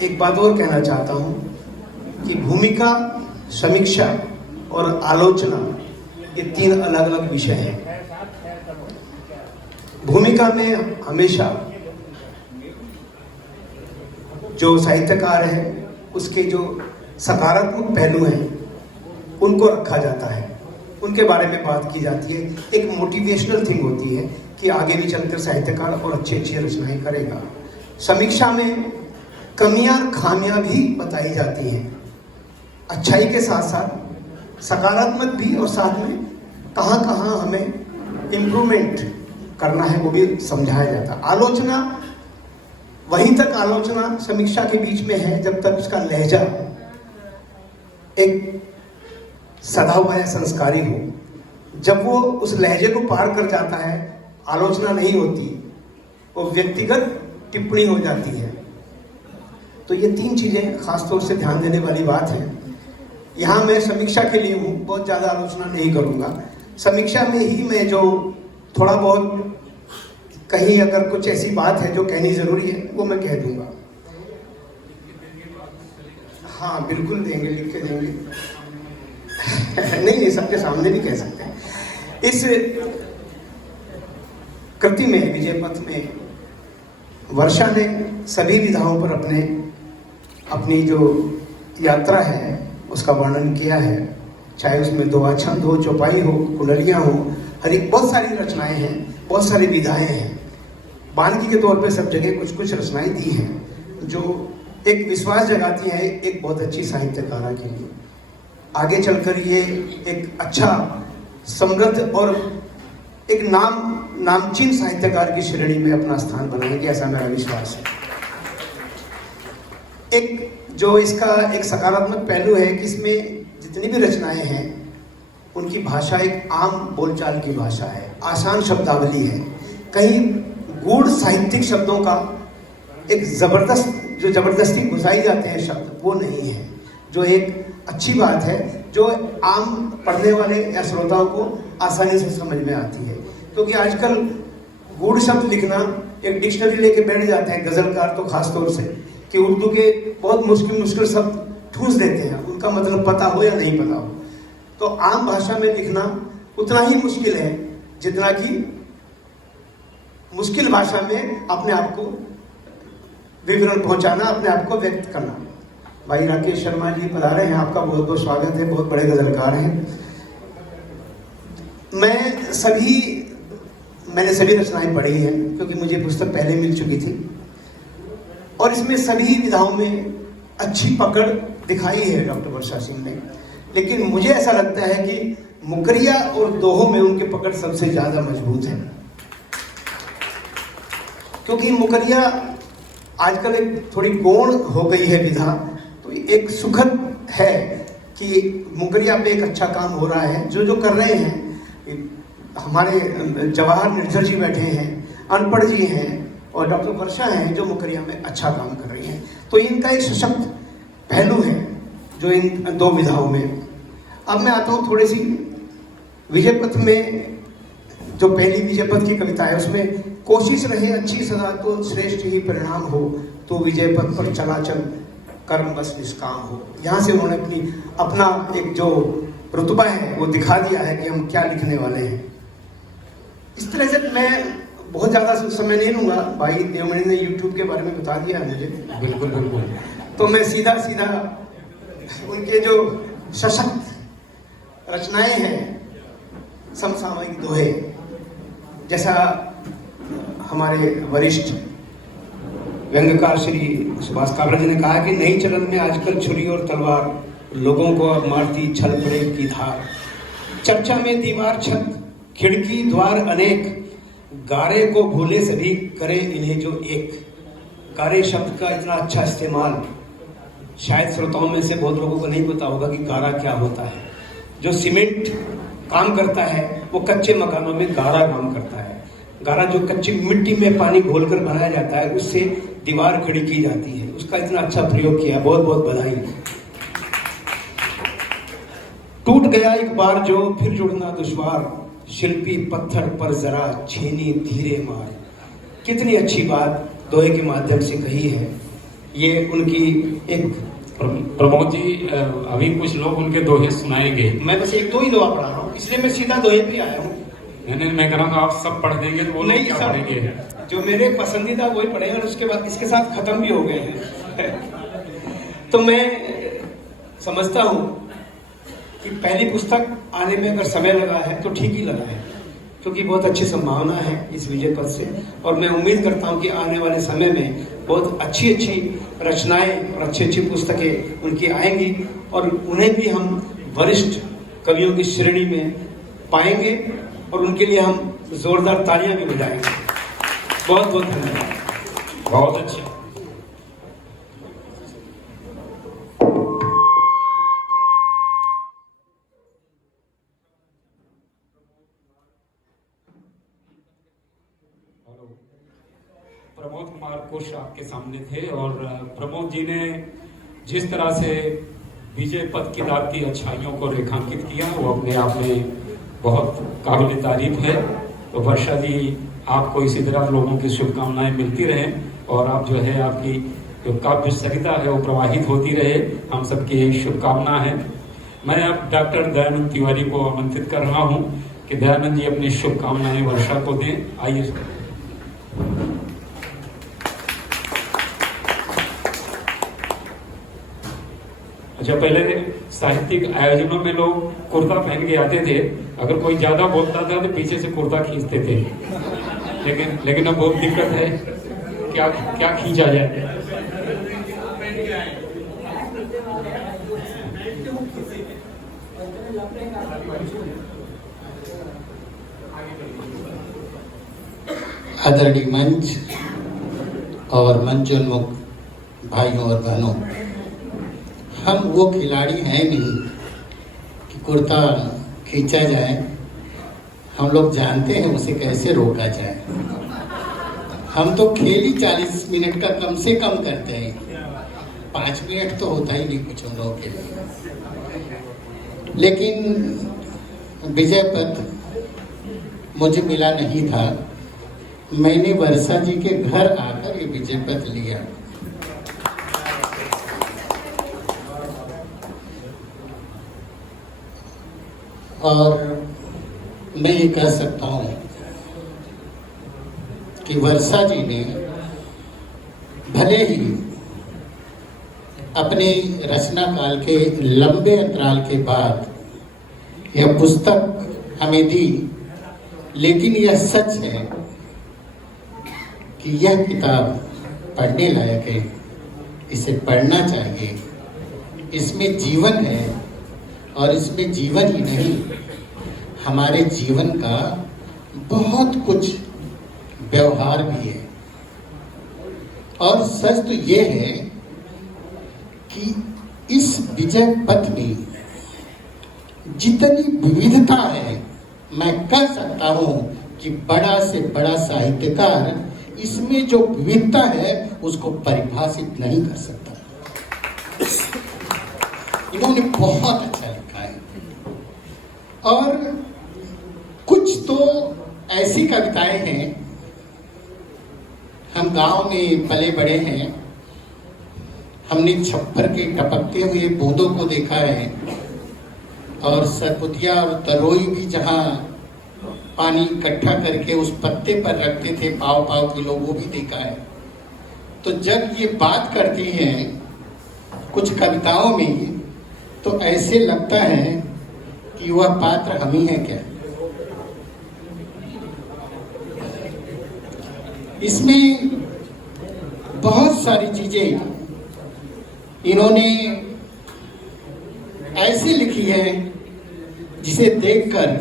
एक बात और कहना चाहता हूँ कि भूमिका, समीक्षा और आलोचना ये 3 अलग अलग विषय हैं। भूमिका में हमेशा जो साहित्यकार है उसके जो सकारात्मक पहलू हैं उनको रखा जाता है, उनके बारे में बात की जाती है। एक मोटिवेशनल थिंग होती है कि आगे भी चलकर साहित्यकार और अच्छी अच्छी रचनाएं करेगा। समीक्षा में कमियां खामियां भी बताई जाती हैं, अच्छाई के साथ साथ सकारात्मक भी, और साथ में कहाँ कहाँ हमें इम्प्रूवमेंट करना है वो भी समझाया जाता है। आलोचना वहीं तक आलोचना समीक्षा के बीच में है जब तक उसका लहजा एक सदा हुआ या संस्कारी हो। जब वो उस लहजे को पार कर जाता है, आलोचना नहीं होती, वो व्यक्तिगत टिप्पणी हो जाती है। तो ये 3 चीजें खासतौर से ध्यान देने वाली बात है। यहाँ मैं समीक्षा के लिए हूँ, बहुत ज़्यादा आलोचना नहीं करूँगा। समीक्षा में ही मैं जो थोड़ा बहुत कहीं अगर कुछ ऐसी बात है जो कहनी जरूरी है वो मैं कह दूंगा। हाँ बिल्कुल देंगे, लिख के देंगे। नहीं, सबके सामने भी कह सकते हैं। इस कृति में, विजय पथ में, वर्षा ने सभी विधाओं पर अपनी जो यात्रा है उसका वर्णन किया है। चाहे उसमें दोहा छंद हो, चौपाई हो, कुलरियाँ हो, हर एक बहुत सारी रचनाएं हैं, बहुत सारी विधाएं हैं। बानगी के तौर पे सब जगह कुछ कुछ रचनाएं दी हैं जो एक विश्वास जगाती हैं एक बहुत अच्छी साहित्यकारा के लिए। आगे चलकर ये एक अच्छा, समृद्ध और एक नामचीन साहित्यकार की श्रेणी में अपना स्थान बनाएंगे, ऐसा मेरा विश्वास है। एक जो इसका एक सकारात्मक पहलू है कि इसमें जितनी भी रचनाएं हैं उनकी भाषा एक आम बोलचाल की भाषा है, आसान शब्दावली है। कहीं गूढ़ साहित्यिक शब्दों का एक जबरदस्ती घुसाई जाते हैं शब्द, वो नहीं है, जो एक अच्छी बात है, जो आम पढ़ने वाले या श्रोताओं को आसानी से समझ में आती है। क्योंकि आजकल गूढ़ शब्द लिखना, एक डिक्शनरी लेके बैठ जाते हैं गजलकार तो खास तौर से, कि उर्दू के बहुत मुश्किल शब्द ठूस देते हैं, उनका मतलब पता हो या नहीं पता हो। तो आम भाषा में लिखना उतना ही मुश्किल है जितना कि मुश्किल भाषा में अपने आप को विवरण पहुंचाना, अपने आप को व्यक्त करना। भाई राकेश शर्मा जी पधारे हैं, आपका बहुत बहुत स्वागत है, बहुत बड़े गजलकार हैं। मैंने सभी रचनाएं पढ़ी हैं क्योंकि मुझे पुस्तक पहले मिल चुकी थी, और इसमें सभी विधाओं में अच्छी पकड़ दिखाई है डॉक्टर वर्षा सिंह ने। लेकिन मुझे ऐसा लगता है कि मुकरिया और दोहों में उनकी पकड़ सबसे ज्यादा मजबूत है, क्योंकि मुकरिया आजकल एक थोड़ी गौण हो गई है विधा, तो एक सुखद है कि मुंगरिया पे एक अच्छा काम हो रहा है। जो जो कर रहे हैं, हमारे जवाहर निर्झर जी बैठे हैं, अनपढ़ जी हैं और डॉक्टर वर्षा हैं जो मुंगरिया में अच्छा काम कर रही हैं। तो इनका एक सशक्त पहलू है जो इन दो विधाओं में। अब मैं आता हूँ थोड़ी सी विजय पथ में। जो पहली विजय पथ की कविता है उसमें कोशिश रहे अच्छी सदा तो श्रेष्ठ ही परिणाम हो, तो विजय पथ पर चलाचल कर्म बस निष्काम हो। यहाँ से उन्होंने अपना एक जो रुतबा है वो दिखा दिया है कि हम क्या लिखने वाले हैं। इस तरह से मैं बहुत ज़्यादा समय नहीं लूँगा, भाई देवमणि ने यूट्यूब के बारे में बता दिया है मुझे। बिल्कुल बिल्कुल। तो मैं सीधा सीधा उनके जो सशक्त रचनाएं हैं, समसामयिक दोहे, जैसा हमारे वरिष्ठ व्यंग्यकार श्री सुभाष काबरा जी ने कहा कि नई चलन में आजकल छुरी और तलवार लोगों को अब मारती छल प्रेम की धार। चर्चा में दीवार छत खिड़की द्वार अनेक, गारे को भूले सभी करे इन्हें जो एक। गारे शब्द का इतना अच्छा इस्तेमाल शायद श्रोताओं में से बहुत लोगों को नहीं पता होगा कि गारा क्या होता है। जो सीमेंट काम करता है वो कच्चे मकानों में गारा काम करता है। गारा जो कच्ची मिट्टी में पानी घोलकर बनाया जाता है, उससे दीवार खड़ी की जाती है। उसका इतना अच्छा प्रयोग किया, बहुत बहुत बधाई। टूट गया एक बार जो फिर जुड़ना दुश्वार, शिल्पी पत्थर पर जरा छेनी धीरे मार। कितनी अच्छी बात दोहे के माध्यम से कही है। ये उनकी एक प्रमोद जी, अभी कुछ लोग उनके दोहे सुनाएंगे। मैं बस एक दो ही दोहा पढ़ा रहा हूँ, इसलिए मैं सीधा दोहे पे आया हूँ। नहीं, मैं कह रहा हूँ आप सब पढ़ देंगे तो वो नहीं, क्या सब पढ़ेंगे? जो मेरे पसंदीदा वही पढ़े और उसके बाद इसके साथ खत्म भी हो गए हैं। तो मैं समझता हूँ कि पहली पुस्तक आने में अगर समय लगा है तो ठीक ही लगा है, क्योंकि बहुत अच्छी संभावना है इस विजय पथ से। और मैं उम्मीद करता हूँ कि आने वाले समय में बहुत अच्छी अच्छी रचनाएं और अच्छी अच्छी पुस्तकें उनकी आएंगी और उन्हें भी हम वरिष्ठ कवियों की श्रेणी में पाएंगे और उनके लिए हम जोरदार तालियां भी बजाएंगे। बहुत बहुत धन्यवाद। बहुत अच्छा। प्रमोद कुमार कुश आपके सामने थे और प्रमोद जी ने जिस तरह से विजय पथ की रात की अच्छाइयों को रेखांकित किया वो अपने आप में बहुत काबिल तारीफ है। तो वर्षा जी, आपको इसी तरह लोगों की शुभकामनाएं मिलती रहें और आप जो है आपकी जो काव्य सरिता है वो प्रवाहित होती रहे, हम सबकी यही शुभकामना है। मैं अब डॉक्टर दयानंद तिवारी को आमंत्रित कर रहा हूँ कि दयानंद जी अपनी शुभकामनाएं वर्षा को दें। आइए। अच्छा, पहले साहित्यिक आयोजनों में लोग कुर्ता पहन के आते थे, अगर कोई ज्यादा बोलता था तो पीछे से कुर्ता खींचते थे, लेकिन अब बहुत दिक्कत है, क्या खींचा जाए। आदरणीय मंच और मंचोन्मुख भाइयों और बहनों, हम वो खिलाड़ी हैं नहीं कि कुर्ता खींचा जाए। हम लोग जानते हैं उसे कैसे रोका जाए। हम तो खेल ही 40 मिनट का कम से कम करते हैं, 5 मिनट तो होता ही नहीं कुछ हम लोगों के लिए। लेकिन विजय पथ मुझे मिला नहीं था, मैंने वर्षा जी के घर आकर ये विजय पथ लिया। और मैं ये कह सकता हूँ कि वर्षा जी ने भले ही अपने रचना काल के लंबे अंतराल के बाद यह पुस्तक हमें दी, लेकिन यह सच है कि यह किताब पढ़ने लायक है, इसे पढ़ना चाहिए। इसमें जीवन है और इसमें जीवन ही नहीं, हमारे जीवन का बहुत कुछ व्यवहार भी है। और सच तो ये है कि इस विजय पथ में जितनी विविधता है, मैं कह सकता हूं कि बड़ा से बड़ा साहित्यकार इसमें जो विविधता है उसको परिभाषित नहीं कर सकता। इन्होंने बहुत अच्छा लिखा है। और कुछ तो ऐसी कविताएं हैं, हम गांव में पले बड़े हैं, हमने छप्पर के टपकते हुए बूंदों को देखा है, और सरपुतिया और तरोई भी जहाँ पानी इकट्ठा करके उस पत्ते पर रखते थे पाव पाव किलो, वो भी देखा है। तो जब ये बात करती हैं कुछ कविताओं में, तो ऐसे लगता है कि वह पात्र हम ही हैं क्या। इसमें बहुत सारी चीजें इन्होंने ऐसे लिखी है जिसे देखकर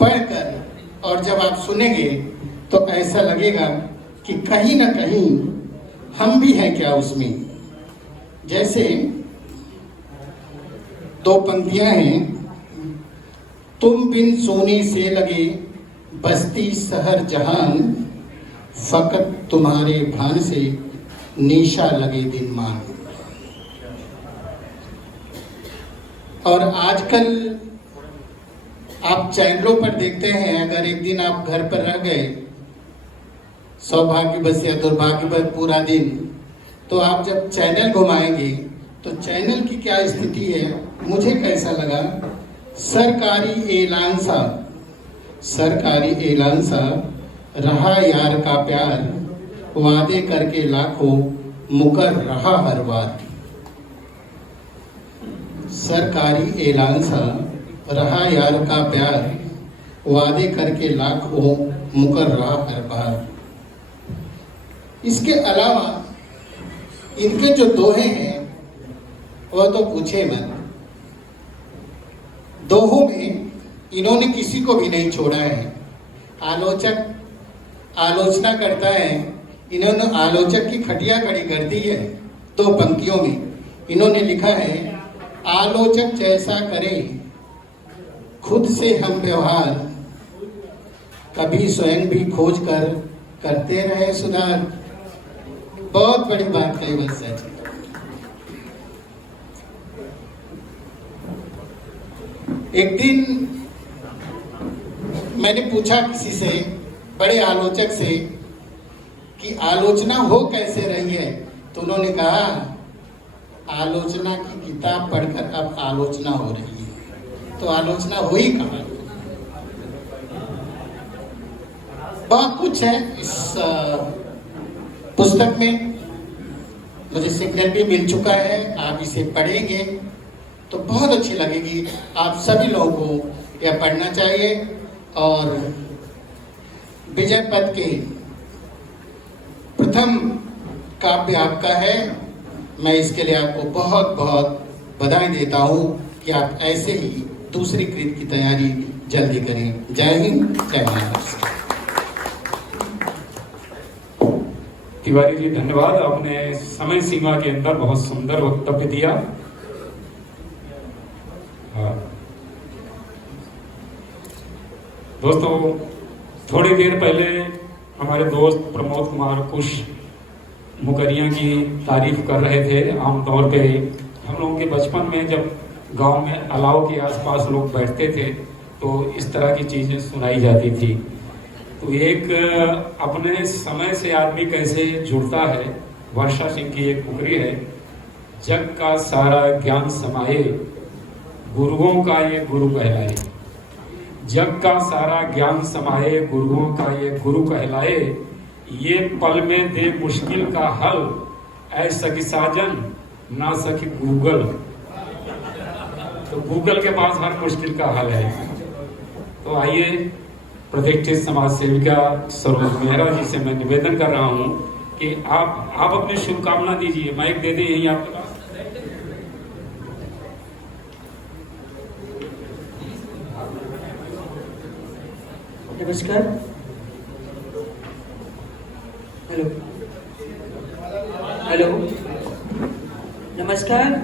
पढ़कर और जब आप सुनेंगे तो ऐसा लगेगा कि कहीं ना कहीं हम भी हैं क्या उसमें। जैसे दो पंक्तियां हैं, तुम बिन सोने से लगे बस्ती शहर जहान, फकत तुम्हारे भान से निशा लगे दिन मान। और आजकल आप चैनलों पर देखते हैं, अगर एक दिन आप घर पर रह गए सौभाग्यवश या दुर्भाग्यवश पूरा दिन, तो आप जब चैनल घुमाएंगे तो चैनल की क्या स्थिति है, मुझे कैसा लगा। सरकारी ऐलान सा रहा यार का प्यार, वादे करके लाखों मुकर रहा हर बार। सरकारी ऐलान सा रहा यार का प्यार, वादे करके लाखों मुकर रहा हर बार। इसके अलावा इनके जो दोहे हैं वह तो पूछे मत। दोहों में इन्होंने किसी को भी नहीं छोड़ा है। आलोचक आलोचना करता है, इन्होंने आलोचक की खटिया खड़ी कर दी है। दो पंक्तियों में इन्होंने लिखा है, आलोचक जैसा करे खुद से हम व्यवहार, कभी स्वयं भी खोज कर करते रहे सुधार। बहुत बड़ी बात है बस है। एक दिन मैंने पूछा किसी से, बड़े आलोचक से, कि आलोचना हो कैसे रही है, तो उन्होंने कहा आलोचना की किताब पढ़कर अब आलोचना हो रही है। तो आलोचना हो ही कहाँ। बहुत कुछ है इस पुस्तक में, मुझे सिग्नल भी मिल चुका है। आप इसे पढ़ेंगे तो बहुत अच्छी लगेगी। आप सभी लोगों को यह पढ़ना चाहिए। और विजय पथ के प्रथम काव्य आपका है। मैं इसके लिए आपको बहुत बहुत बधाई देता हूँ कि आप ऐसे ही दूसरी कृत की तैयारी जल्दी करें। जय हिंद, जय महाराष्ट्र। तिवारी जी धन्यवाद, आपने समय सीमा के अंदर बहुत सुंदर वक्तव्य दिया। दोस्तों, थोड़ी देर पहले हमारे दोस्त प्रमोद कुमार कुश मुकरिया की तारीफ कर रहे थे। आमतौर पे हम लोगों के बचपन में जब गांव में अलाव के आसपास लोग बैठते थे तो इस तरह की चीज़ें सुनाई जाती थी। तो एक अपने समय से आदमी कैसे जुड़ता है, वर्षा सिंह की एक फुकरी है, जग का सारा ज्ञान समाये, गुरुओं का ये गुरु कहलाए। जग का सारा ज्ञान समाये, गुरुओं का ये गुरु कहलाए, ये पल में दे मुश्किल का हल, ऐसा कि साजन ना सके गूगल। तो गूगल के पास हर मुश्किल का हल है। तो आइए प्रतिष्ठित समाज सेविका सरोज मेहरा जी से मैं निवेदन कर रहा हूं कि आप अपनी शुभकामना दीजिए। माइक दे दें यहीं आपके पास। नमस्कार। हेलो हेलो नमस्कार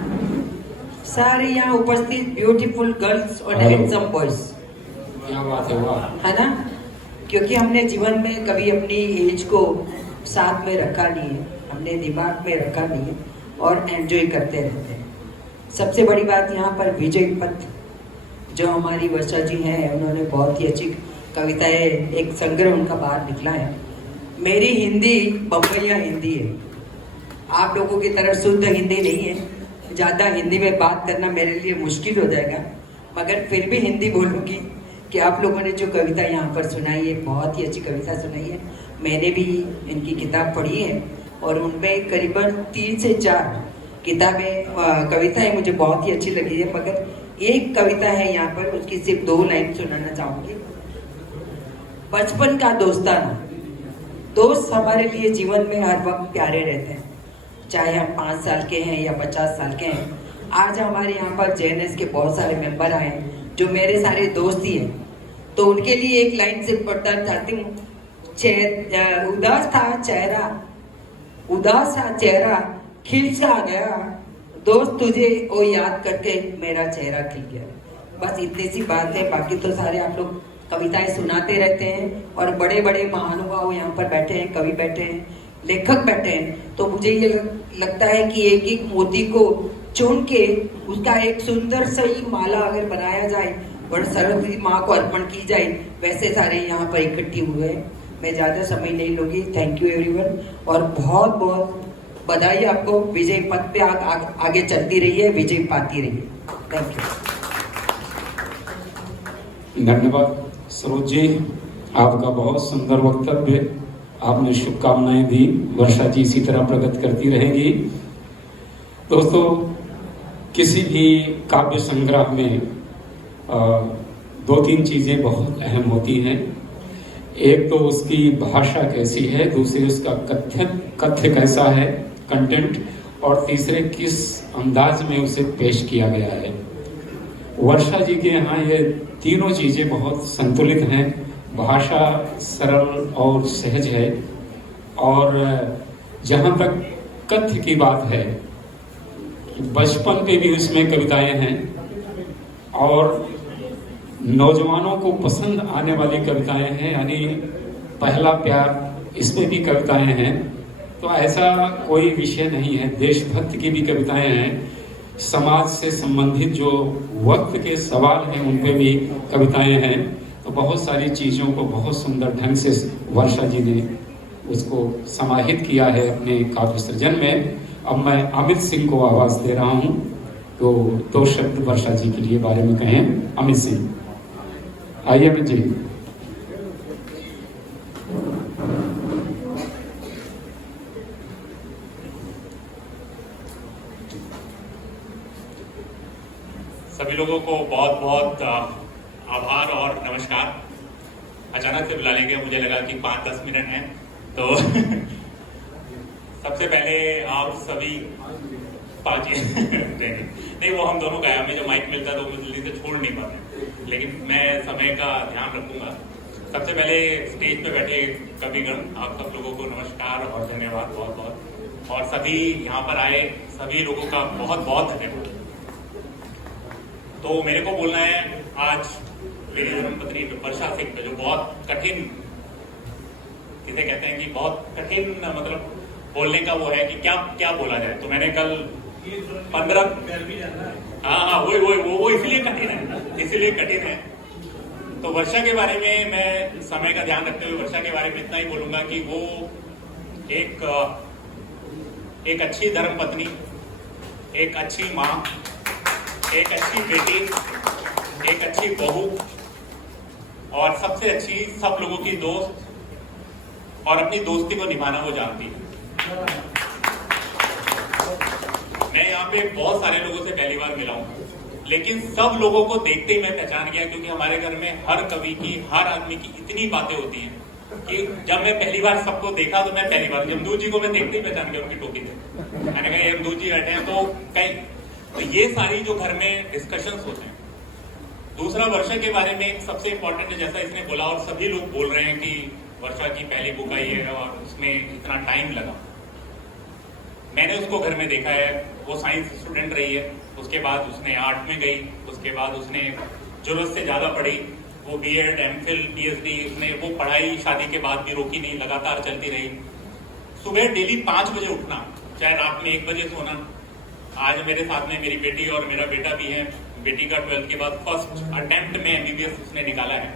सारे यहाँ उपस्थित ब्यूटीफुल गर्ल्स और हेलो। हैंडसम बॉयज, क्या बात है, वाह। है ना? क्योंकि हमने जीवन में कभी अपनी एज को साथ में रखा नहीं है, हमने दिमाग में रखा नहीं है और एंजॉय करते रहते हैं। सबसे बड़ी बात यहाँ पर विजय पथ जो हमारी वर्षा जी हैं, उन्होंने बहुत ही अच्छी कविताएं, एक संग्रह उनका बाहर निकला है। मेरी हिंदी बम्बईया हिंदी है, आप लोगों की तरफ शुद्ध हिंदी नहीं है। ज़्यादा हिंदी में बात करना मेरे लिए मुश्किल हो जाएगा, मगर फिर भी हिंदी बोलूँगी कि आप लोगों ने जो कविता यहाँ पर सुनाई है, बहुत ही अच्छी कविता सुनाई है। मैंने भी इनकी किताब पढ़ी है और उनमें करीबन 3 से 4 किताबें कविताएं मुझे बहुत ही अच्छी लगी है, मगर एक कविता है यहाँ पर, उसकी सिर्फ 2 लाइन सुनाना चाहूँगी। बचपन का दोस्ताना, दोस्त हमारे लिए जीवन में हर वक्त प्यारे रहते हैं, चाहे हम 5 साल के हैं या 50 साल के हैं। आज हमारे यहाँ पर JNS के बहुत सारे मेंबर आए हैं जो मेरे सारे दोस्त ही हैं, तो उनके लिए एक लाइन से पढ़ना चाहती हूँ। उदास था चेहरा खिल सा आ गया, दोस्त तुझे वो याद करके मेरा चेहरा खिल गया। बस इतनी सी बात है, बाकी तो सारे आप लोग कविताएं सुनाते रहते हैं और बड़े बड़े महानुभाव यहाँ पर बैठे हैं, कवि बैठे हैं, लेखक बैठे हैं। तो मुझे ये लगता है कि एक एक मोती को चुन के उसका एक सुंदर सी माला अगर बनाया जाए और सरस्वती माँ को अर्पण की जाए, वैसे सारे यहाँ पर इकट्ठे हुए हैं। मैं ज़्यादा समय नहीं लूँगी। थैंक यू एवरीवन और बहुत बहुत बधाई आपको। विजय पथ पे आगे चलती रही है, विजय पाती रही है। Thank you. धन्यवाद सरोज जी, आपका बहुत सुंदर वक्तव्य, आपने शुभकामनाएं दी। वर्षा जी इसी तरह प्रगति करती रहेंगी। दोस्तों, किसी भी काव्य संग्रह में 2-3 चीजें बहुत अहम होती हैं। एक तो उसकी भाषा कैसी है, दूसरी उसका कथ्य कैसा है, कंटेंट, और तीसरे किस अंदाज में उसे पेश किया गया है। वर्षा जी के यहाँ ये तीनों चीजें बहुत संतुलित हैं। भाषा सरल और सहज है, और जहाँ तक कथ्य की बात है, बचपन पे भी उसमें कविताएं हैं और नौजवानों को पसंद आने वाली कविताएं हैं, यानी पहला प्यार, इसमें भी कविताएं हैं। तो ऐसा कोई विषय नहीं है। देशभक्ति की भी कविताएं हैं, समाज से संबंधित जो वक्त के सवाल हैं उन पे भी कविताएं हैं। तो बहुत सारी चीज़ों को बहुत सुंदर ढंग से वर्षा जी ने उसको समाहित किया है अपने काव्य सृजन में। अब मैं अमित सिंह को आवाज़ दे रहा हूँ, तो 2 शब्द वर्षा जी के लिए बारे में कहें। अमित सिंह, आइए अमित जी। सभी लोगों को बहुत बहुत आभार और नमस्कार। अचानक से बुला लिया, मुझे लगा कि 5-10 मिनट हैं, तो सबसे पहले आप सभी नहीं, वो हम दोनों का है, हमें जो माइक मिलता है तो मुझे जल्दी से छोड़ नहीं पाते, लेकिन मैं समय का ध्यान रखूंगा। सबसे पहले स्टेज पे बैठे कविगण, आप सब लोगों को नमस्कार और धन्यवाद बहुत बहुत, और सभी यहाँ पर आए सभी लोगों का बहुत बहुत धन्यवाद। तो मेरे को बोलना है आज मेरी धर्मपत्नी वर्षा सिंह पे, जो बहुत कठिन, जिसे कहते हैं कि बहुत कठिन, मतलब बोलने का वो है कि क्या क्या बोला जाए। तो मैंने कल 15, हाँ वो इसलिए कठिन है, इसीलिए कठिन है। तो वर्षा के बारे में मैं समय का ध्यान रखते हुए वर्षा के बारे में इतना ही बोलूंगा कि वो एक अच्छी धर्मपत्नी, एक अच्छी माँ, एक अच्छी बेटी, एक अच्छी बहू, और सबसे अच्छी सब लोगों की दोस्त, और अपनी दोस्ती को निभाना वो जानती है। मैं यहाँ पे बहुत सारे लोगों से पहली बार मिला हूँ, लेकिन सब लोगों को देखते ही मैं पहचान गया, क्योंकि हमारे घर में हर कवि की, हर आदमी की इतनी बातें होती हैं कि जब मैं पहली बार सबको देखा तो मैं पहली बार यमदूत जी को मैं देखते ही पहचान गया उनकी टोपी से। मैंने कहा यमदूत जी बैठे हैं, तो कहीं, तो ये सारी जो घर में डिस्कशंस होते हैं। दूसरा, वर्षा के बारे में सबसे इम्पोर्टेंट है, जैसा इसने बोला और सभी लोग बोल रहे हैं कि वर्षा की पहली बुक आई है और उसमें इतना टाइम लगा। मैंने उसको घर में देखा है, वो साइंस स्टूडेंट रही है, उसके बाद उसने आर्ट में गई, उसके बाद उसने जरूरत से ज़्यादा पढ़ी, वो बीएड, एमफिल, पीएचडी, उसने वो पढ़ाई शादी के बाद भी रोकी नहीं, लगातार चलती रही। सुबह डेली 5 बजे उठना, चाहे रात में 1 बजे सोना। आज मेरे साथ में मेरी बेटी और मेरा बेटा भी है। बेटी का 12th के बाद फर्स्ट अटेम्प्ट में MBBS उसने निकाला है।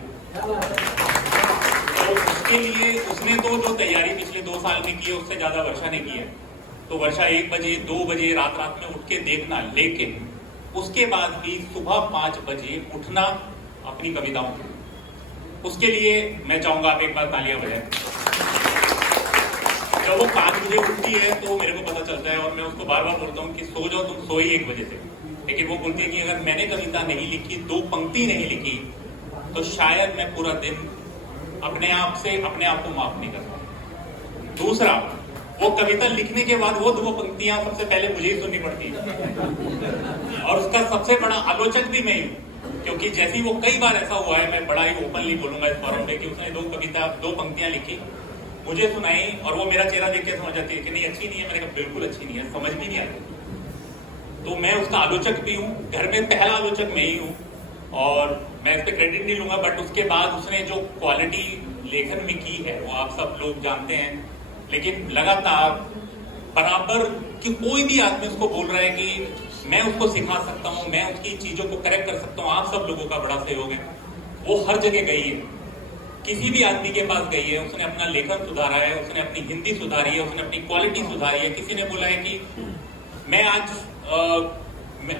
तो उसके लिए उसने तो जो तैयारी पिछले 2 साल में की है उससे ज्यादा वर्षा ने की है। तो वर्षा 1 बजे 2 बजे रात में उठ के देखना, लेकिन उसके बाद भी सुबह 5 बजे उठना अपनी कविताओं के। उसके लिए मैं चाहूंगा आप एक बार तालियां बजाएं। जब वो 5 बजे उठती है तो मेरे को पता चलता है और मैं उसको बार बार बोलता हूँ कि सो जाओ, तुम सोई 1 बजे से। लेकिन वो बोलती है कि अगर मैंने कविता नहीं लिखी, 2 पंक्ति नहीं लिखी, तो शायद मैं पूरा दिन अपने आप को माफ नहीं करता। दूसरा, वो कविता लिखने के बाद वो 2 पंक्तियां सबसे पहले मुझे ही सुननी पड़ती है और उसका सबसे बड़ा आलोचक भी मैं ही हूँ, क्योंकि जैसे ही वो कई बार ऐसा हुआ है, मैं बड़ा ही ओपनली बोलूंगा इस फॉरम पे कि उसने 2 पंक्तियां लिखी, मुझे सुनाई और वो मेरा चेहरा देख के समझ जाती है कि नहीं अच्छी नहीं है। मैंने कहा बिल्कुल अच्छी नहीं है, समझ भी नहीं आती। तो मैं उसका आलोचक भी हूँ, घर में पहला आलोचक मैं ही हूँ और मैं इस पे क्रेडिट नहीं लूंगा। बट उसके बाद उसने जो क्वालिटी लेखन में की है वो आप सब लोग जानते हैं। लेकिन लगातार बराबर कि कोई भी आदमी उसको बोल रहा है कि मैं उसको सिखा सकता हूँ, मैं उसकी चीजों को करेक्ट कर सकता हूँ, आप सब लोगों का बड़ा सहयोग है। वो हर जगह गई है, किसी भी आदमी के पास गई है, उसने अपना लेखन सुधारा है, उसने अपनी हिंदी सुधारी है, उसने अपनी क्वालिटी सुधारी है। किसी ने बोला है कि मैं आज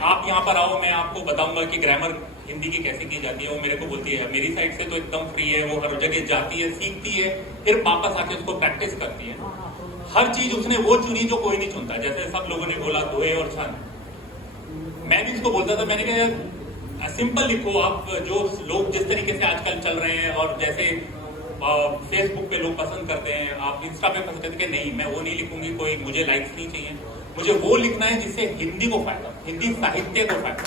आप यहाँ पर आओ, मैं आपको बताऊंगा कि ग्रामर हिंदी की कैसे की जाती है। वो मेरे को बोलती है, मेरी साइड से तो एकदम फ्री है, वो हर जगह जाती है, सीखती है, फिर वापस आके उसको प्रैक्टिस करती है। हर चीज उसने वो चुनी जो कोई नहीं चुनता। जैसे सब लोगों ने बोला दोहे और छंद, मैं भी उसको बोलता था, मैंने कहा सिंपल लिखो आप, जो लोग जिस तरीके से आजकल चल रहे हैं और जैसे फेसबुक पे लोग पसंद करते हैं, आप इंस्टा पे पसंद करते हैं, नहीं मैं वो नहीं लिखूंगी, कोई मुझे लाइक्स नहीं चाहिए, मुझे वो लिखना है जिससे हिंदी को फायदा, हिंदी साहित्य को फायदा।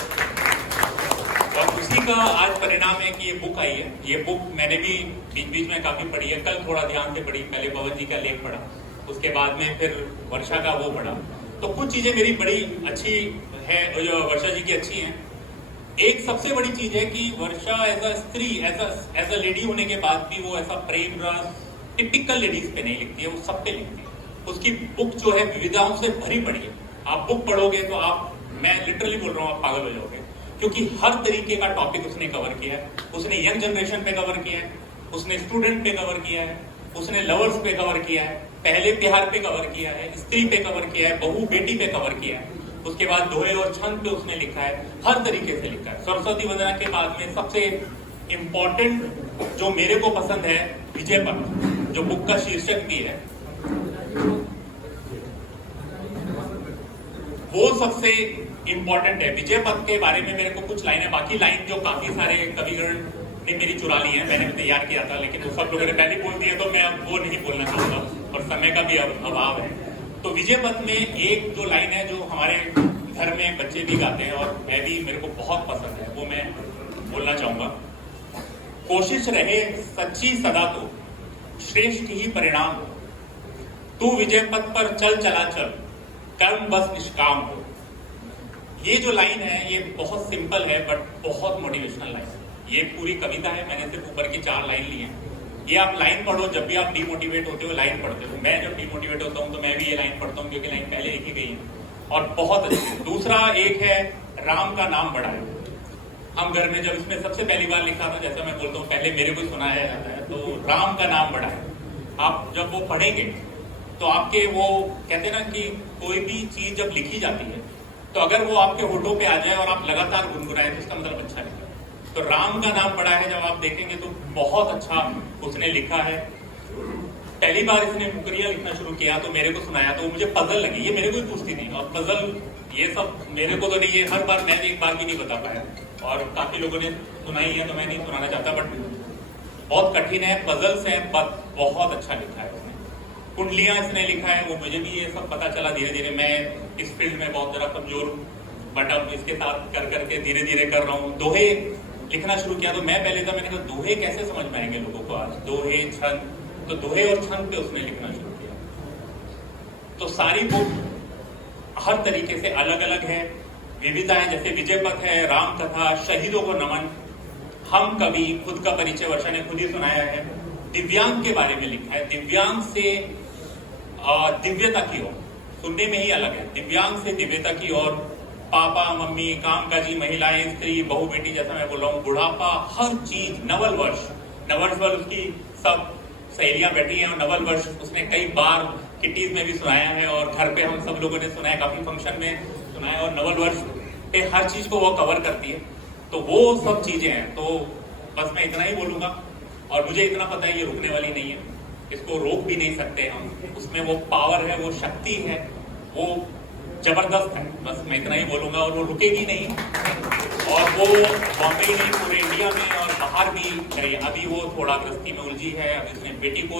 और उसी का आज परिणाम है कि ये बुक आई है। ये बुक मैंने भी बीच बीच में काफी पढ़ी है, कल थोड़ा ध्यान से पढ़ी, पहले पवन जी का लेख पढ़ा, उसके बाद में फिर वर्षा का वो पढ़ा। तो कुछ चीजें मेरी बड़ी अच्छी है, वर्षा जी की अच्छी हैं। एक सबसे बड़ी चीज है कि वर्षा एज अ स्त्री, एज अ लेडी होने के बाद भी वो ऐसा प्रेम रस टिपिकल लेडीज पे नहीं लिखती है, वो सब पे लिखती है। उसकी बुक जो है विविधाओं से भरी पड़ी है। आप बुक पढ़ोगे तो आप, मैं लिटरली बोल रहा हूँ, आप पागल हो जाओगे, क्योंकि हर तरीके का टॉपिक उसने कवर किया है। उसने यंग जनरेशन पे कवर किया है, उसने स्टूडेंट पे कवर किया है, उसने लवर्स पे कवर किया है, पहले प्यार पे कवर किया है, स्त्री पे कवर किया है, बहू बेटी पे कवर किया है, उसके बाद दोहे और छंद पे उसने लिखा है, हर तरीके से लिखा है। सरस्वती वंदना के बाद में सबसे इम्पोर्टेंट जो मेरे को पसंद है, विजय पथ, जो बुक का शीर्षक भी है, वो सबसे इंपॉर्टेंट है। विजय पथ के बारे में मेरे को कुछ लाइनें, बाकी लाइन जो काफी सारे कविगण ने मेरी चुरा ली है, मैंने भी तैयार किया था, लेकिन वो सब लोगों ने पहले बोल दिया तो मैं अब वो नहीं बोलना चाहूंगा और समय का भी अभाव है। तो विजय पथ में एक जो लाइन है जो हमारे घर में बच्चे भी गाते हैं और मैं भी, मेरे को बहुत पसंद है, वो मैं बोलना चाहूंगा। कोशिश रहे सच्ची सदा तो श्रेष्ठ ही परिणाम हो, तू विजय पथ पर चल चला चल, कर्म बस निष्काम हो। ये जो लाइन है ये बहुत सिंपल है बट बहुत मोटिवेशनल लाइन है। ये पूरी कविता है, मैंने सिर्फ ऊपर की 4 लाइन ली है। ये आप लाइन पढ़ो जब भी आप डिमोटिवेट होते हो, लाइन पढ़ते हो। मैं जब डिमोटिवेट होता हूँ तो मैं भी ये लाइन पढ़ता हूँ, क्योंकि लाइन पहले लिखी गई है और बहुत अच्छी। दूसरा एक है, राम का नाम बड़ा है। हम घर में जब इसमें सबसे पहली बार लिखा था, जैसा मैं बोलता हूँ पहले मेरे को सुनाया जाता है, तो राम का नाम बड़ा है। आप जब वो पढ़ेंगे तो आपके वो कहते हैं ना कि कोई भी चीज जब लिखी जाती है तो अगर वो आपके होठों पे आ जाए और आप लगातार गुनगुनाए तो उसका मतलब अच्छा लिखा है। तो राम का नाम बड़ा है, जब आप देखेंगे तो बहुत अच्छा उसने लिखा है। पहली बार इसने मुकरिया लिखना शुरू किया तो मेरे को सुनाया तो मुझे पजल लगी, ये मेरे को ही पूछती थी, और पजल ये सब मेरे को तो नहीं, ये हर बार मैं एक बार भी नहीं बता पाया और काफी लोगों ने सुनाई है तो मैं नहीं सुनाना चाहता, बट बहुत कठिन है। पजल से बहुत अच्छा लिखा है उसने। कुंडलियां इसने लिखा है, वो मुझे भी ये सब पता चला धीरे धीरे। मैं इस फील्ड में बहुत जरा कमजोर हूँ, बट अब इसके साथ कर करके धीरे धीरे कर रहा हूँ। दोहे लिखना शुरू किया तो मैं पहले था, मैंने कहा दोहे कैसे समझ में आएंगे लोगों को आज, दोहे छंद, तो दोहे और छंद पे उसने लिखना शुरू किया। तो सारी बुक हर तरीके से अलग अलग है। विविधताएं जैसे विजय पथ है, राम कथा, शहीदों को नमन। हम कवि, खुद का परिचय वर्षा ने खुद ही सुनाया है। दिव्यांग के बारे में लिखा है, दिव्यांग से दिव्यता की ओर, सुनने में ही अलग है। दिव्यांग से दिव्यता की ओर, पापा मम्मी, कामकाजी महिलाएं, स्त्री, बहू बेटी, जैसा मैं बोल रहा हूँ, बुढ़ापा, हर चीज, नवल वर्ष पर उसकी सब सहेलियां बैठी हैं और नवल वर्ष उसने कई बार किटीज में भी सुनाया है और घर पे हम सब लोगों ने सुना है, काफी फंक्शन में सुना है। और नवल वर्ष पे हर चीज को वो कवर करती है। तो वो सब चीजें हैं। तो बस मैं इतना ही बोलूंगा और मुझे इतना पता है ये रुकने वाली नहीं है, इसको रोक भी नहीं सकते हम। उसमें वो पावर है, वो शक्ति है, वो जबरदस्त है। बस मैं इतना ही बोलूंगा और वो रुकेगी नहीं। और वो बॉम्बे ही नहीं, पूरे इंडिया में और बाहर भी करे। अभी वो थोड़ा गृहस्थी में उलझी है, अभी उसने बेटी को।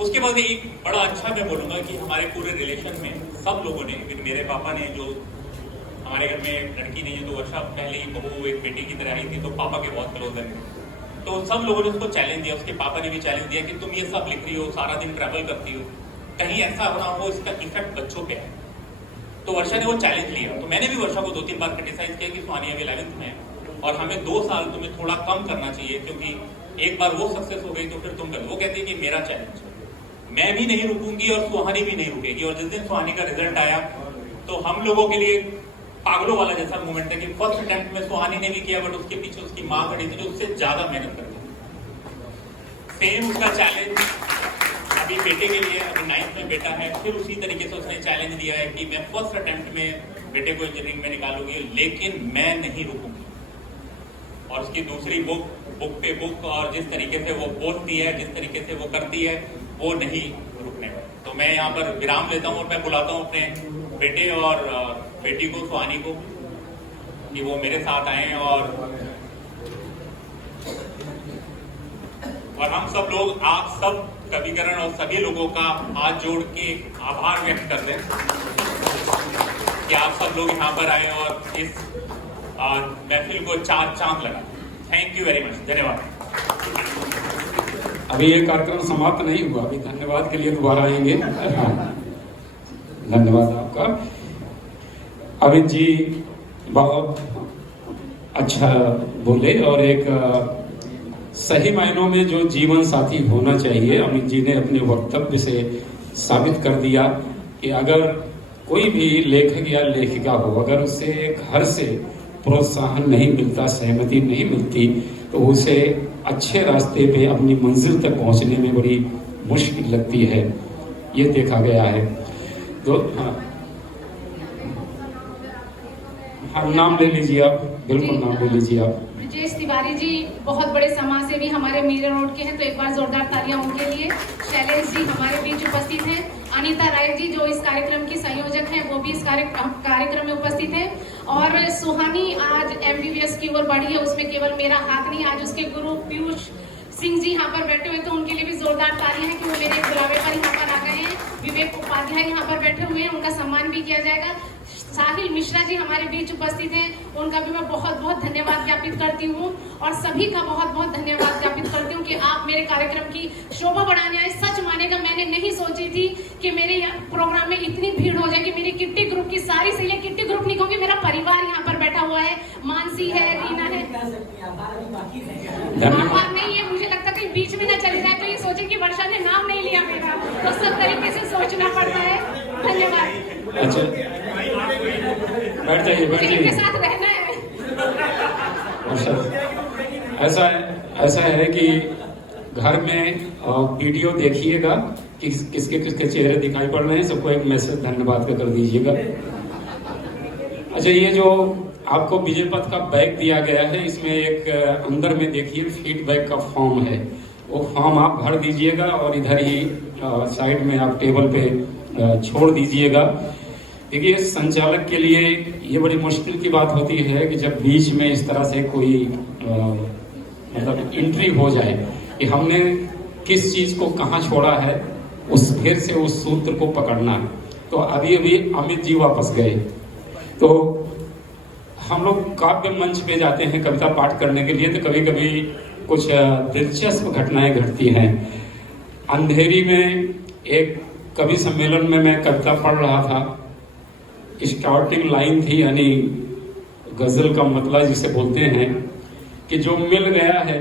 उसके बाद एक बड़ा अच्छा मैं बोलूंगा कि हमारे पूरे रिलेशन में सब लोगों ने, मेरे पापा ने, जो हमारे घर में लड़की नहीं है तो वर्षा पहले ही बहू एक बेटी की तरह आई थी, तो पापा के बहुत क्लोज है। तो सब लोगों ने उसको चैलेंज दिया, उसके पापा ने भी चैलेंज दिया कि तुम ये सब लिख रही हो, सारा दिन ट्रैवल करती हो, कहीं ऐसा ना हो इसका इफेक्ट बच्चों पे है। तो वर्षा ने वो चैलेंज लिया। तो मैंने भी वर्षा को 2-3 बार क्रिटिसाइज किया कि सुहानी अभी 11th में है और हमें 2 साल तुम्हें थोड़ा कम करना चाहिए, क्योंकि एक बार वो सक्सेस हो गई तो फिर तुम कर। वो कहती है कि मेरा चैलेंज, मैं भी नहीं रुकूंगी और सुहानी भी नहीं रुकेगी। और जिस दिन सुहानी का रिजल्ट आया तो हम लोगों के लिए पागलों वाला जैसा मोमेंट है कि फर्स्ट अटेम्प्ट में सुहानी ने भी किया, बट उसके पीछे उसकी माँ खड़ी थी जो उससे ज्यादा मेहनत करती। सेम उसका चैलेंज अभी बेटे के लिए, अभी 9th में बेटा है, फिर उसी तरीके से उसने चैलेंज दिया है कि मैं फर्स्ट अटेम्प्ट में बेटे को इंजीनियरिंग में निकालूंगी, लेकिन मैं नहीं रुकूंगी। और उसकी दूसरी बुक पे बुक, और जिस तरीके से वो बोलती है, जिस तरीके से वो करती है, वो नहीं रुकने वाली। तो मैं यहाँ पर विराम लेता हूँ और मैं बुलाता हूँ अपने बेटे और बेटी को, सुहानी को, कि वो मेरे साथ आए और हम सब लोग, आप सब कविकरण और सभी लोगों का हाथ जोड़ के आभार व्यक्त कर दें कि आप सब लोग यहाँ पर आए और इस महफिल को 4 चांद लगा। थैंक यू वेरी मच, धन्यवाद। अभी ये कार्यक्रम समाप्त नहीं हुआ, अभी धन्यवाद के लिए दोबारा आएंगे। धन्यवाद आपका। अमित जी बहुत अच्छा बोले और एक सही मायनों में जो जीवन साथी होना चाहिए, अमित जी ने अपने वक्तव्य से साबित कर दिया कि अगर कोई भी लेखक या लेखिका हो, अगर उसे घर से प्रोत्साहन नहीं मिलता, सहमति नहीं मिलती, तो उसे अच्छे रास्ते पे अपनी मंजिल तक पहुंचने में बड़ी मुश्किल लगती है। ये देखा गया है। तो हाँ, नाम ले लीजिए आप, बिल्कुल नाम ले लीजिए आप। ब्रजेश तिवारी जी बहुत बड़े समाज सेवी हमारे मीरा रोड के हैं, तो एक बार जोरदार तालियां उनके लिए। शैलेश जी हमारे बीच उपस्थित हैं। अनीता राय जी जो इस कार्यक्रम की संयोजक हैं, वो भी इस कार्यक्रम में उपस्थित हैं। और सुहानी आज MBBS की ओर बढ़ी है, उसमें केवल मेरा हाथ नहीं, आज उसके गुरु पीयूष सिंह जी यहाँ पर बैठे हुए, तो उनके लिए भी जोरदार तालियां हैं कि वो मेरे बुलावे पर यहाँ पर आ गए हैं। विवेक उपाध्याय यहाँ पर बैठे हुए हैं, उनका सम्मान भी किया जाएगा। साहिल मिश्रा जी हमारे बीच उपस्थित हैं, उनका भी मैं बहुत बहुत धन्यवाद ज्ञापित करती हूँ और सभी का बहुत बहुत धन्यवाद ज्ञापित करती हूँ कि आप मेरे कार्यक्रम की शोभा बढ़ाने आए। सच मानेगा, मैंने नहीं सोची थी कि मेरे प्रोग्राम में इतनी भीड़ हो जाएगी। मेरी किट्टी ग्रुप की सारी सहेलियां, किट्टी ग्रुप नहीं कहूंगी, मेरा परिवार यहाँ पर बैठा हुआ है। मानसी है, रीना है, आभार नहीं है। मुझे लगता है बीच में ना चले जाए तो ये सोचे कि वर्षा ने नाम नहीं लिया मेरा, तो सब तरीके से सोचना पड़ता है। धन्यवाद। अच्छा, बैठ जाइए, बैठ जाइए। इनके साथ रहना है। ऐसा है कि घर में वीडियो देखिएगा कि किसके किसके चेहरे दिखाई पड़ रहे हैं, सबको एक मैसेज धन्यवाद का कर दीजिएगा। अच्छा, ये जो आपको विजय पथ का बैग दिया गया है, इसमें एक अंदर में देखिए फीडबैक का फॉर्म है, वो फॉर्म आप भर दीजिएगा और इधर ही साइड में आप टेबल पे छोड़ दीजिएगा। देखिए, संचालक के लिए ये बड़ी मुश्किल की बात होती है कि जब बीच में इस तरह से कोई मतलब एंट्री हो जाए कि हमने किस चीज को कहाँ छोड़ा है, उस फिर से उस सूत्र को पकड़ना। तो अभी अभी अमित जी वापस गए, तो हम लोग काव्य मंच पे जाते हैं कविता पाठ करने के लिए, तो कभी कभी कुछ दिलचस्प घटनाएं घटती हैं। अंधेरी में एक कवि सम्मेलन में मैं कविता पढ़ रहा था, स्टार्टिंग लाइन थी, यानी गजल का मतलब जिसे बोलते हैं कि जो मिल गया है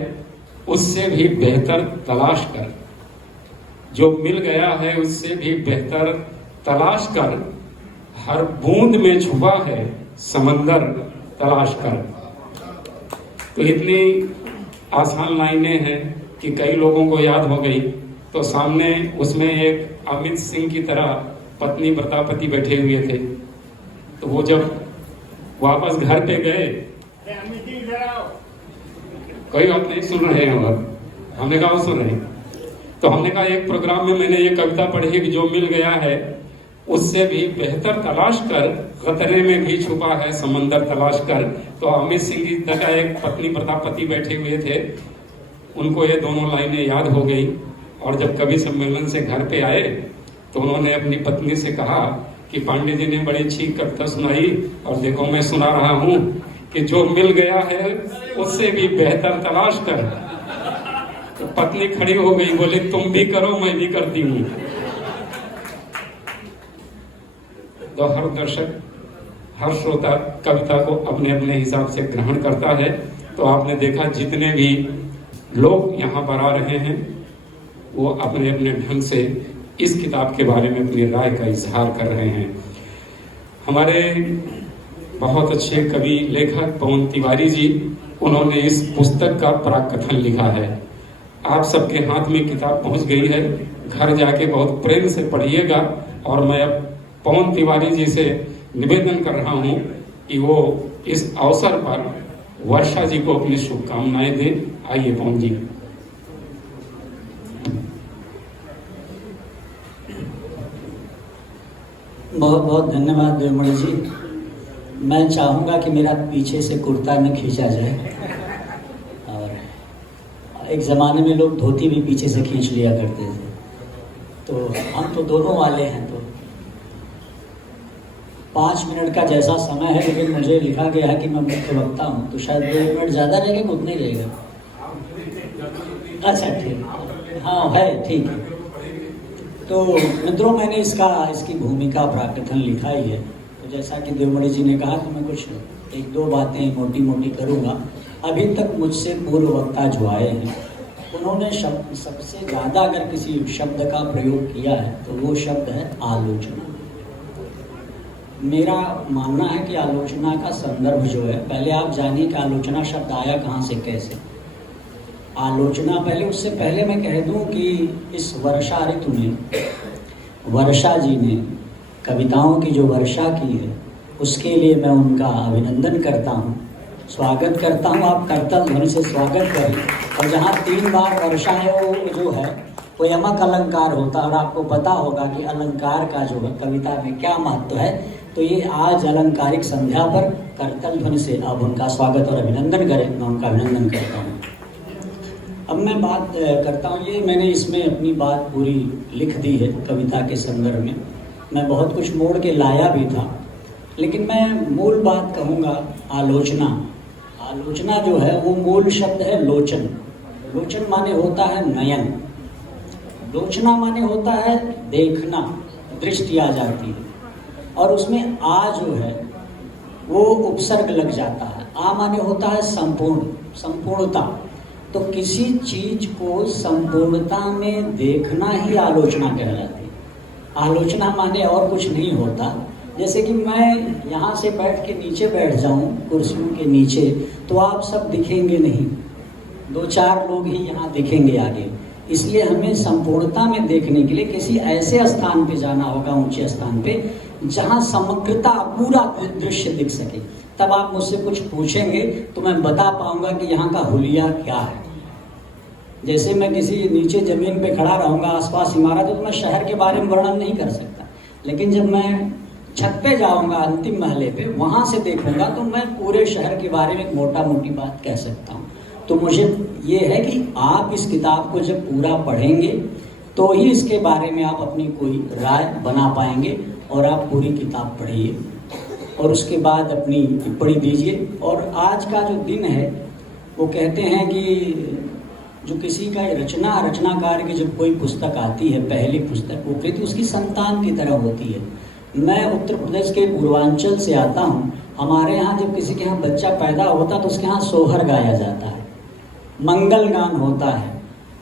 उससे भी बेहतर तलाश कर, जो मिल गया है उससे भी बेहतर तलाश कर, हर बूंद में छुपा है समंदर तलाश कर। तो इतनी आसान लाइनें हैं कि कई लोगों को याद हो गई। तो सामने उसमें एक अमित सिंह की तरह पत्नी प्रतापति बैठे हुए थे। तो वो जब वापस घर पे गए, कोई बात नहीं, सुन रहे हैं, और हमने कहा वो सुन रहे हैं। तो हमने कहा एक प्रोग्राम में मैंने ये कविता पढ़ी कि जो मिल गया है उससे भी बेहतर तलाश कर, खतरे में भी छुपा है समंदर तलाश कर। तो अमित सिंह की तरह एक पत्नी प्रतापति बैठे हुए थे, उनको ये दोनों लाइनें याद हो गई। और जब कवि सम्मेलन से घर पे आए तो उन्होंने अपनी पत्नी से कहा कि पांडे जी ने बड़ी अच्छी कविता सुनाई, और देखो मैं सुना रहा हूँ कि जो मिल गया है उससे भी बेहतर तलाश कर। तो पत्नी खड़ी हो गई, बोले तुम भी करो, मैं भी करती हूँ। तो हर दर्शक, हर श्रोता कविता को अपने अपने हिसाब से ग्रहण करता है। तो आपने देखा जितने भी लोग यहाँ पर आ रहे हैं वो अपने अपने ढंग से इस किताब के बारे में अपनी राय का इजहार कर रहे हैं। हमारे बहुत अच्छे कवि लेखक पवन तिवारी जी, उन्होंने इस पुस्तक का प्राकथन लिखा है। आप सबके हाथ में किताब पहुंच गई है, घर जाके बहुत प्रेम से पढ़िएगा। और मैं अब पवन तिवारी जी से निवेदन कर रहा हूं कि वो इस अवसर पर वर्षा जी को अपनी शुभकामनाएं दें। आइए पवन जी। बहुत बहुत धन्यवाद देवमणि जी। मैं चाहूँगा कि मेरा पीछे से कुर्ता न खींचा जाए, और एक ज़माने में लोग धोती भी पीछे से खींच लिया करते थे, तो हम तो दोनों वाले हैं। तो 5 मिनट का जैसा समय है, लेकिन मुझे लिखा गया है कि मैं मुख्य वक्ता हूँ, तो शायद 2 मिनट ज़्यादा रहेगा कि उतना ही रहेगा। अच्छा ठीक, हाँ है, ठीक है। तो मित्रों, मैंने इसकी भूमिका प्राकथन लिखा ही है। तो जैसा कि देवमणि जी ने कहा, तो मैं कुछ 1-2 बातें मोटी मोटी करूँगा। अभी तक मुझसे पूर्व वक्ता जो आए हैं, उन्होंने सबसे ज़्यादा अगर किसी शब्द का प्रयोग किया है तो वो शब्द है आलोचना। मेरा मानना है कि आलोचना का संदर्भ जो है, पहले आप जानिए कि आलोचना शब्द आया कहाँ से, कैसे। आलोचना पहले, उससे पहले मैं कह दूं कि इस वर्षा ऋतु में वर्षा जी ने कविताओं की जो वर्षा की है, उसके लिए मैं उनका अभिनंदन करता हूं, स्वागत करता हूं। आप करतल ध्वनि से स्वागत करें। और जहां 3 बार वर्षा है, वो जो है वो यमक अलंकार होता है, और आपको पता होगा कि अलंकार का जो है कविता में क्या महत्व है। तो ये आज अलंकारिक संध्या पर करतल ध्वनि से आप उनका स्वागत और अभिनंदन करें। मैं उनका अभिनंदन करता हूँ। अब मैं बात करता हूँ, ये मैंने इसमें अपनी बात पूरी लिख दी है कविता के संदर्भ में। मैं बहुत कुछ मोड़ के लाया भी था, लेकिन मैं मूल बात कहूँगा आलोचना। आलोचना जो है वो मूल शब्द है लोचन। लोचन माने होता है नयन, लोचना माने होता है देखना, दृष्टि आ जाती है, और उसमें आ जो है वो उपसर्ग लग जाता है। आ माने होता है संपूर्ण, संपूर्णता। तो किसी चीज को संपूर्णता में देखना ही आलोचना कहलाती है। आलोचना माने और कुछ नहीं होता। जैसे कि मैं यहाँ से बैठ के नीचे बैठ जाऊँ कुर्सियों के नीचे, तो आप सब दिखेंगे नहीं, 2-4 लोग ही यहाँ दिखेंगे आगे। इसलिए हमें संपूर्णता में देखने के लिए किसी ऐसे स्थान पे जाना होगा, ऊंचे स्थान पे, जहाँ समग्रता पूरा दृश्य दिख सके। तब आप मुझसे कुछ पूछेंगे तो मैं बता पाऊंगा कि यहाँ का हुलिया क्या है। जैसे मैं किसी नीचे जमीन पे खड़ा रहूँगा, आसपास इमारत है, तो मैं शहर के बारे में वर्णन नहीं कर सकता। लेकिन जब मैं छत पे जाऊँगा, अंतिम महले पे, वहाँ से देखूंगा, तो मैं पूरे शहर के बारे में एक मोटा मोटी बात कह सकता हूँ। तो मुझे ये है कि आप इस किताब को जब पूरा पढ़ेंगे तो ही इसके बारे में आप अपनी कोई राय बना पाएंगे। और आप पूरी किताब पढ़िए और उसके बाद अपनी टिप्पणी दीजिए। और आज का जो दिन है, वो कहते हैं कि जो किसी का रचनाकार की जब कोई पुस्तक आती है, पहली पुस्तक, वो कृति उसकी संतान की तरह होती है। मैं उत्तर प्रदेश के पूर्वांचल से आता हूँ। हमारे यहाँ जब किसी के यहाँ बच्चा पैदा होता तो उसके यहाँ सोहर गाया जाता है, मंगल गान होता है,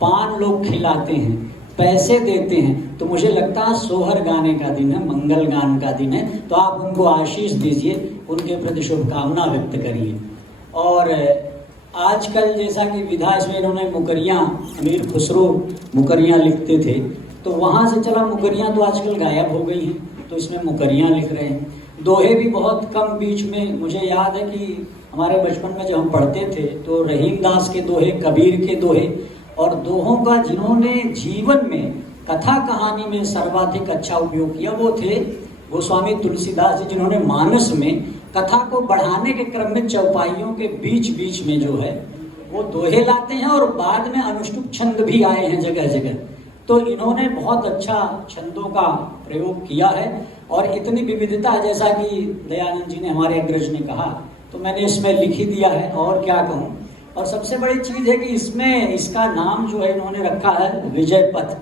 पान लोग खिलाते हैं, पैसे देते हैं। तो मुझे लगता है सोहर गाने का दिन है, मंगल गान का दिन है। तो आप उनको आशीष दीजिए, उनके प्रति शुभकामना व्यक्त करिए। और आजकल जैसा कि विधा इसमें इन्होंने मुकरियाँ, अमीर खुसरो मुकरियाँ लिखते थे, तो वहाँ से चला मुकरियाँ तो आजकल गायब हो गई हैं, तो इसमें मुकरियाँ लिख रहे हैं। दोहे भी बहुत कम बीच में, मुझे याद है कि हमारे बचपन में जब हम पढ़ते थे तो रहीम दास के दोहे, कबीर के दोहे, और दोहों का जिन्होंने जीवन में कथा कहानी में सर्वाधिक अच्छा उपयोग किया वो थे गोस्वामी तुलसीदास जी, जिन्होंने मानस में कथा को बढ़ाने के क्रम में चौपाइयों के बीच बीच में जो है वो दोहे लाते हैं, और बाद में अनुष्टुप छंद भी आए हैं जगह जगह। तो इन्होंने बहुत अच्छा छंदों का प्रयोग किया है, और इतनी विविधता, जैसा कि दयानंद जी ने, हमारे अग्रज ने कहा, तो मैंने इसमें लिख ही दिया है, और क्या कहूँ। और सबसे बड़ी चीज़ है कि इसमें इसका नाम जो है इन्होंने रखा है विजय पथ,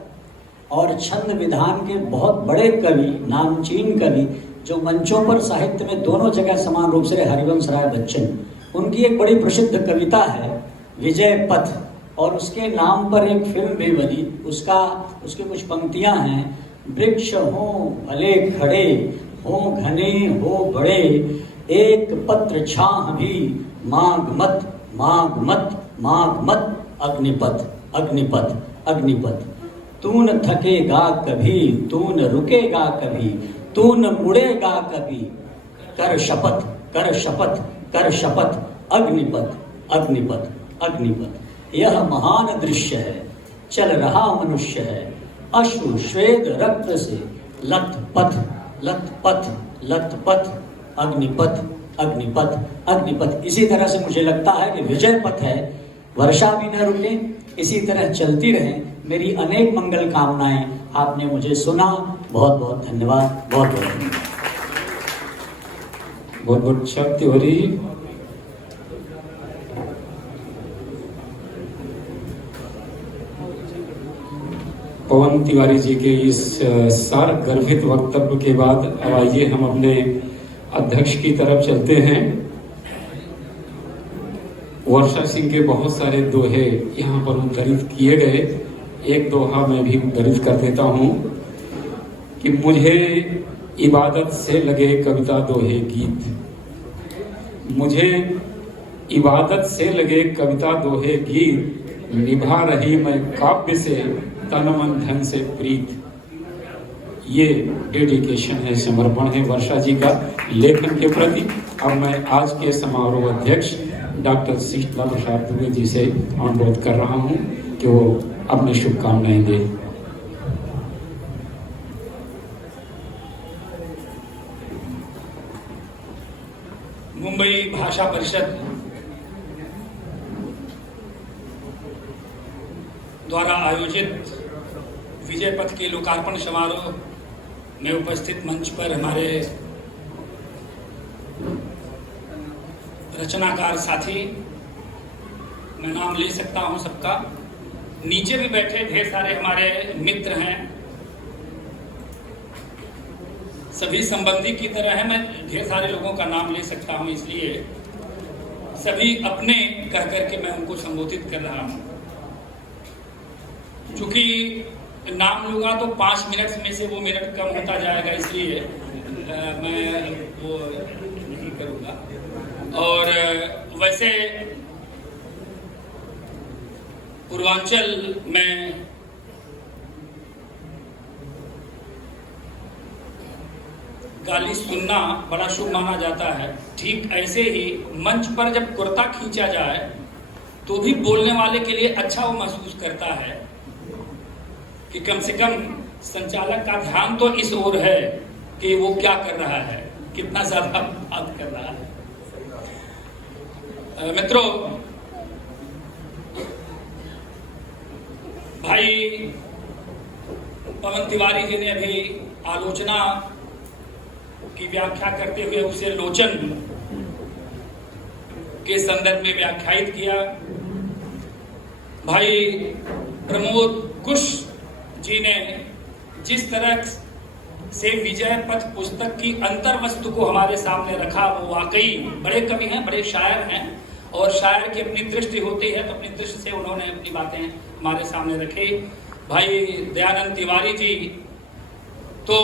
और छंद विधान के बहुत बड़े कवि, नामचीन कवि, जो मंचों पर साहित्य में दोनों जगह समान रूप से, हरिवंश राय बच्चन, उनकी एक बड़ी प्रसिद्ध कविता है विजय पथ, और उसके नाम पर एक फिल्म भी बनी। उसके कुछ पंक्तियां हैं, वृक्ष हो भले खड़े, हो घने हो बड़े, एक पत्र छाह भी मांग मत, मांग मत, मांग मत, अग्निपथ, अग्निपथ, अग्निपथ। तू न थकेगा कभी, तू न रुकेगा कभी, तू न मुड़ेगा कभी, कर शपथ, कर शपथ, कर शपथ, अग्निपथ, अग्निपथ, अग्निपथ। यह महान दृश्य है, चल रहा मनुष्य है, अश्रु श्वेत रक्त से लथपथ, लथपथ, लथपथ, अग्निपथ, अग्निपथ, अग्निपथ। इसी तरह से मुझे लगता है कि विजय पथ है, वर्षा भी न रुके, इसी तरह चलती रहे। मेरी अनेक मंगल कामनाएं। आपने मुझे सुना, बहुत बहुत धन्यवाद, बहुत बहुत धन्यवाद। बहुत बहुत शक्ति हो रही। पवन तिवारी जी के इस सार गर्भित वक्तव्य के बाद अब आइए हम अपने अध्यक्ष की तरफ चलते हैं। वर्षा सिंह के बहुत सारे दोहे यहाँ पर उद्धृत किए गए। एक दोहा मैं भी उद्धृत कर देता हूँ कि मुझे इबादत से लगे कविता दोहे गीत, मुझे इबादत से लगे कविता दोहे गीत, निभा रही मैं काव्य से तन मन धन से प्रीत। ये डेडिकेशन है, समर्पण है वर्षा जी का लेखन के प्रति। अब मैं आज के समारोह अध्यक्ष डॉक्टर शीतला प्रसाद दुबे जी से अनुरोध कर रहा हूं कि वो अपनी शुभकामनाएं दें। मुंबई भाषा परिषद द्वारा आयोजित विजय पथ के लोकार्पण समारोह में उपस्थित मंच पर हमारे रचनाकार साथी, मैं नाम ले सकता हूं सबका, नीचे भी बैठे ढेर सारे हमारे मित्र हैं, सभी संबंधी की तरह है। मैं ढेर सारे लोगों का नाम ले सकता हूं, इसलिए सभी अपने कह करके मैं उनको संबोधित कर रहा हूं। चूंकि नाम लूंगा तो 5 मिनट में से वो मिनट कम होता जाएगा, इसलिए मैं वो नहीं करूंगा। और वैसे पूर्वांचल में गाली सुनना बड़ा शुभ माना जाता है। ठीक ऐसे ही मंच पर जब कुर्ता खींचा जाए तो भी बोलने वाले के लिए अच्छा वो महसूस करता है कि कम से कम संचालक का ध्यान तो इस ओर है कि वो क्या कर रहा है, कितना ज्यादा बात कर रहा है। मित्रों, भाई पवन तिवारी जी ने अभी आलोचना की व्याख्या करते हुए उसे लोचन के संदर्भ में व्याख्यायित किया। भाई प्रमोद कुश जी ने जिस तरह से विजय पथ पुस्तक की अंतर वस्तु को हमारे सामने रखा। वो वाकई बड़े कवि हैं, बड़े शायर हैं, और शायर की अपनी दृष्टि होती है, तो अपनी दृष्टि से उन्होंने अपनी बातें हमारे सामने रखी। भाई दयानंद तिवारी जी, तो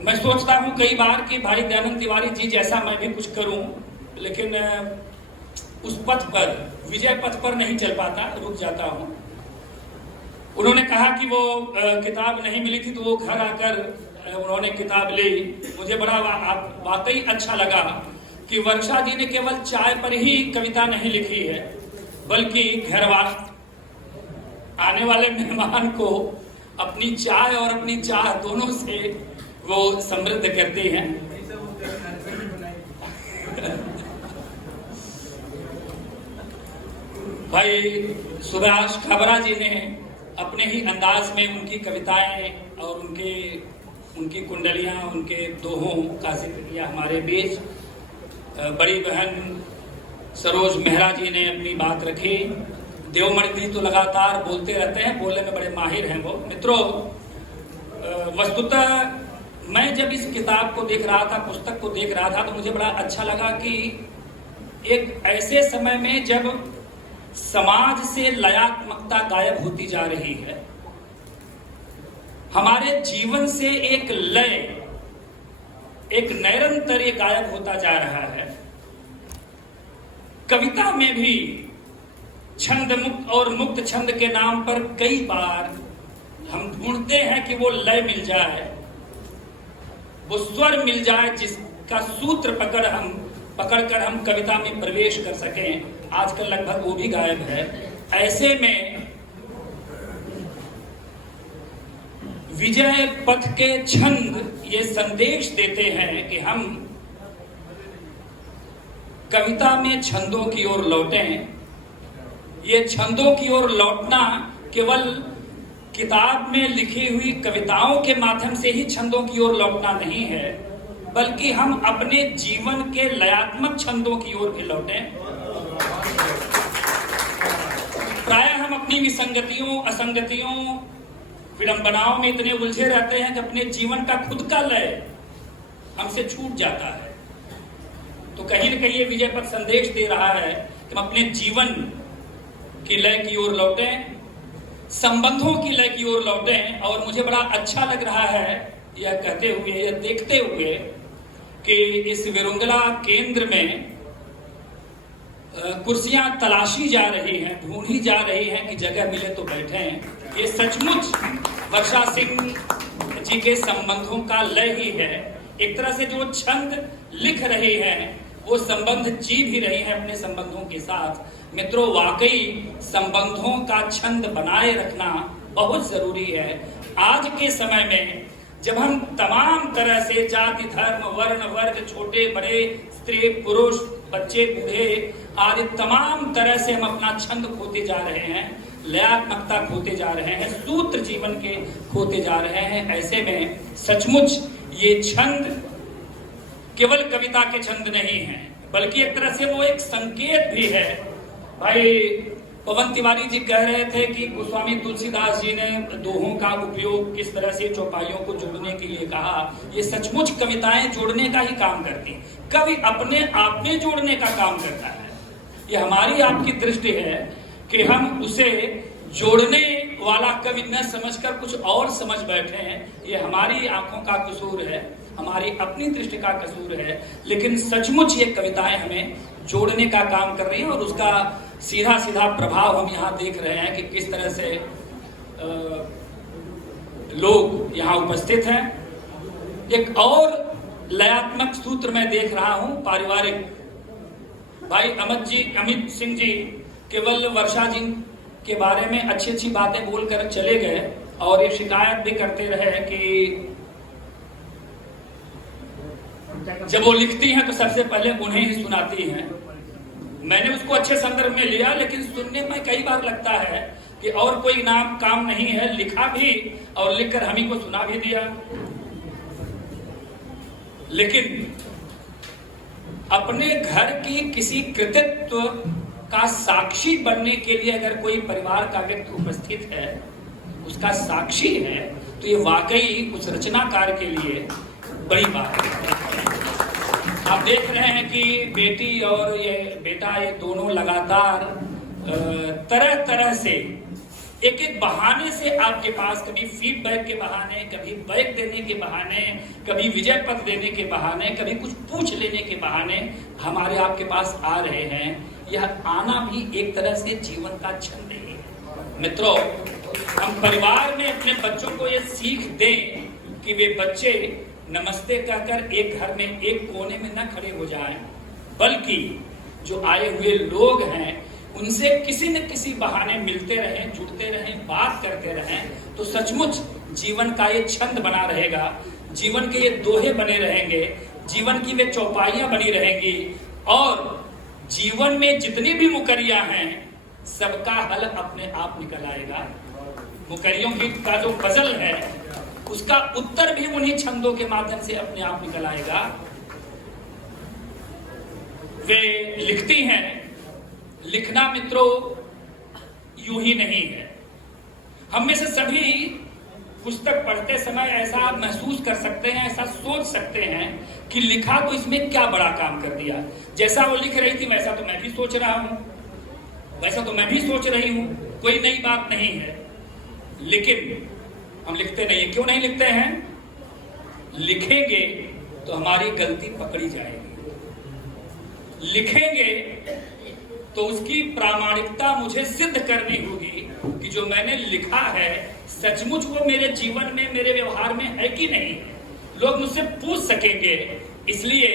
मैं सोचता हूँ कई बार कि भाई दयानंद तिवारी जी जैसा मैं भी कुछ करूं, लेकिन उस पथ पर, विजय पथ पर नहीं चल पाता, रुक जाता हूं। उन्होंने कहा कि वो किताब नहीं मिली थी, तो वो घर आकर उन्होंने किताब ली। मुझे बड़ा वाकई अच्छा लगा कि वर्षा जी ने केवल चाय पर ही कविता नहीं लिखी है, बल्कि आने वाले मेहमान को अपनी चाय और अपनी चाह दोनों से वो समृद्ध करती हैं। भाई सुभाष खाबरा जी ने अपने ही अंदाज में उनकी कविताएं और उनकी कुंडलियां, उनके दोहों का जिक्र किया हमारे बीच। बड़ी बहन सरोज मेहरा जी ने अपनी बात रखी। देवमणि जी तो लगातार बोलते रहते हैं, बोलने में बड़े माहिर हैं वो। मित्रों, वस्तुतः मैं जब इस किताब को देख रहा था, पुस्तक को देख रहा था, तो मुझे बड़ा अच्छा लगा कि एक ऐसे समय में जब समाज से लयात्मकता गायब होती जा रही है, हमारे जीवन से एक लय, एक नैरंतर्य गायब होता जा रहा है। कविता में भी छंद मुक्त और मुक्त छंद के नाम पर कई बार हम ढूंढते हैं कि वो लय मिल जाए, वो स्वर मिल जाए, जिसका सूत्र पकड़कर हम कविता में प्रवेश कर सकें। आजकल लगभग वो भी गायब है। ऐसे में विजय पथ के छंद ये संदेश देते हैं कि हम कविता में छंदों की ओर लौटें। ये छंदों की ओर लौटना केवल किताब में लिखी हुई कविताओं के माध्यम से ही छंदों की ओर लौटना नहीं है, बल्कि हम अपने जीवन के लयात्मक छंदों की ओर भी लौटें। प्रायः हम अपनी विसंगतियों, असंगतियों, विडंबनाओं में इतने उलझे रहते हैं कि अपने जीवन का खुद का लय हमसे छूट जाता है। तो कहीं न कहीं ये विजय पथ संदेश दे रहा है कि हम अपने जीवन की लय की ओर लौटें, संबंधों की लय की ओर लौटें। और मुझे बड़ा अच्छा लग रहा है यह कहते हुए, यह देखते हुए कि इस विरुंगला केंद्र में कुर्सियां तलाशी जा रही हैं, ढूंढी जा रही हैं कि जगह मिले तो बैठें। ये सचमुच वर्षा सिंह जी के संबंधों का लय ही है। एक तरह से जो छंद लिख रही हैं, वो संबंध जी भी रही हैं अपने संबंधों के साथ। मित्रों, वाकई संबंधों का छंद बनाए रखना बहुत जरूरी है। आज के समय में जब हम तमाम तरह से जाति, धर्म, वर्ण, वर्ग, छोटे बड़े, स्त्री पुरुष, बच्चे बूढ़े आदि तमाम तरह से हम अपना छंद खोते जा रहे हैं, लयात्मकता खोते जा रहे हैं, सूत्र जीवन के खोते जा रहे हैं, ऐसे में सचमुच ये छंद केवल कविता के छंद नहीं है, बल्कि एक तरह से वो एक संकेत भी है। भाई पवन तिवारी जी कह रहे थे कि गोस्वामी तुलसीदास जी ने दोहों का उपयोग किस तरह से चौपाइयों को जोड़ने के लिए कहा। ये सचमुच कविताएं जोड़ने का ही काम करती हैं, कवि अपने आप में जोड़ने का काम करता है। ये हमारी आपकी दृष्टि है कि हम उसे जोड़ने वाला कवि न समझकर कुछ और समझ बैठे हैं। ये हमारी आंखों का कसूर है, हमारी अपनी दृष्टि का कसूर है, लेकिन सचमुच ये कविताएं हमें जोड़ने का काम कर रही हैं और उसका सीधा सीधा प्रभाव हम यहाँ देख रहे हैं कि किस तरह से लोग यहाँ उपस्थित हैं। एक और लयात्मक सूत्र मैं देख रहा हूँ, पारिवारिक। भाई अमित सिंह जी केवल वर्षा जी के बारे में अच्छी अच्छी बातें बोलकर चले गए और ये शिकायत भी करते रहे कि जब वो लिखती हैं तो सबसे पहले उन्हें ही सुनाती हैं। मैंने उसको अच्छे संदर्भ में लिया, लेकिन सुनने में कई बार लगता है कि और कोई नाम काम नहीं है, लिखा भी और लिखकर हम ही को सुना भी दिया। लेकिन अपने घर की किसी कृतित्व का साक्षी बनने के लिए अगर कोई परिवार का व्यक्ति उपस्थित है उसका साक्षी है, तो ये वाकई उस रचनाकार के लिए बड़ी बात है। आप देख रहे हैं कि बेटी और ये बेटा, ये दोनों लगातार तरह तरह से एक एक बहाने से आपके पास, कभी फीडबैक के बहाने, कभी बैक देने के बहाने, कभी विजय पत्र देने के बहाने, कभी कुछ पूछ लेने के बहाने हमारे आपके पास आ रहे हैं। यह आना भी एक तरह से जीवन का छंद है। मित्रों, हम परिवार में अपने बच्चों को ये सीख दें कि वे बच्चे नमस्ते कहकर एक घर में एक कोने में न खड़े हो जाएं, बल्कि जो आए हुए लोग हैं उनसे किसी न किसी बहाने मिलते रहें, जुड़ते रहें, बात करते रहें, तो सचमुच जीवन का ये छंद बना रहेगा, जीवन के ये दोहे बने रहेंगे, जीवन की वे चौपाइयां बनी रहेंगी, और जीवन में जितनी भी मुकरियां हैं सबका हल अपने आप निकल आएगा। मुकरियों की का जो गजल है उसका उत्तर भी उन्हीं छंदों के माध्यम से अपने आप निकल आएगा। वे लिखती हैं, लिखना मित्रों यूं ही नहीं है। हम में से सभी पुस्तक पढ़ते समय ऐसा महसूस कर सकते हैं, ऐसा सोच सकते हैं कि लिखा तो इसमें क्या बड़ा काम कर दिया। जैसा वो लिख रही थी वैसा तो मैं भी सोच रहा हूं, वैसा तो मैं भी सोच रही हूं, कोई नई बात नहीं है। लेकिन हम लिखते नहीं है। क्यों नहीं लिखते हैं? लिखेंगे तो हमारी गलती पकड़ी जाएगी, लिखेंगे तो उसकी प्रामाणिकता मुझे सिद्ध करनी होगी कि जो मैंने लिखा है सचमुच वो मेरे जीवन में, मेरे व्यवहार में है कि नहीं। लोग मुझसे पूछ सकेंगे। इसलिए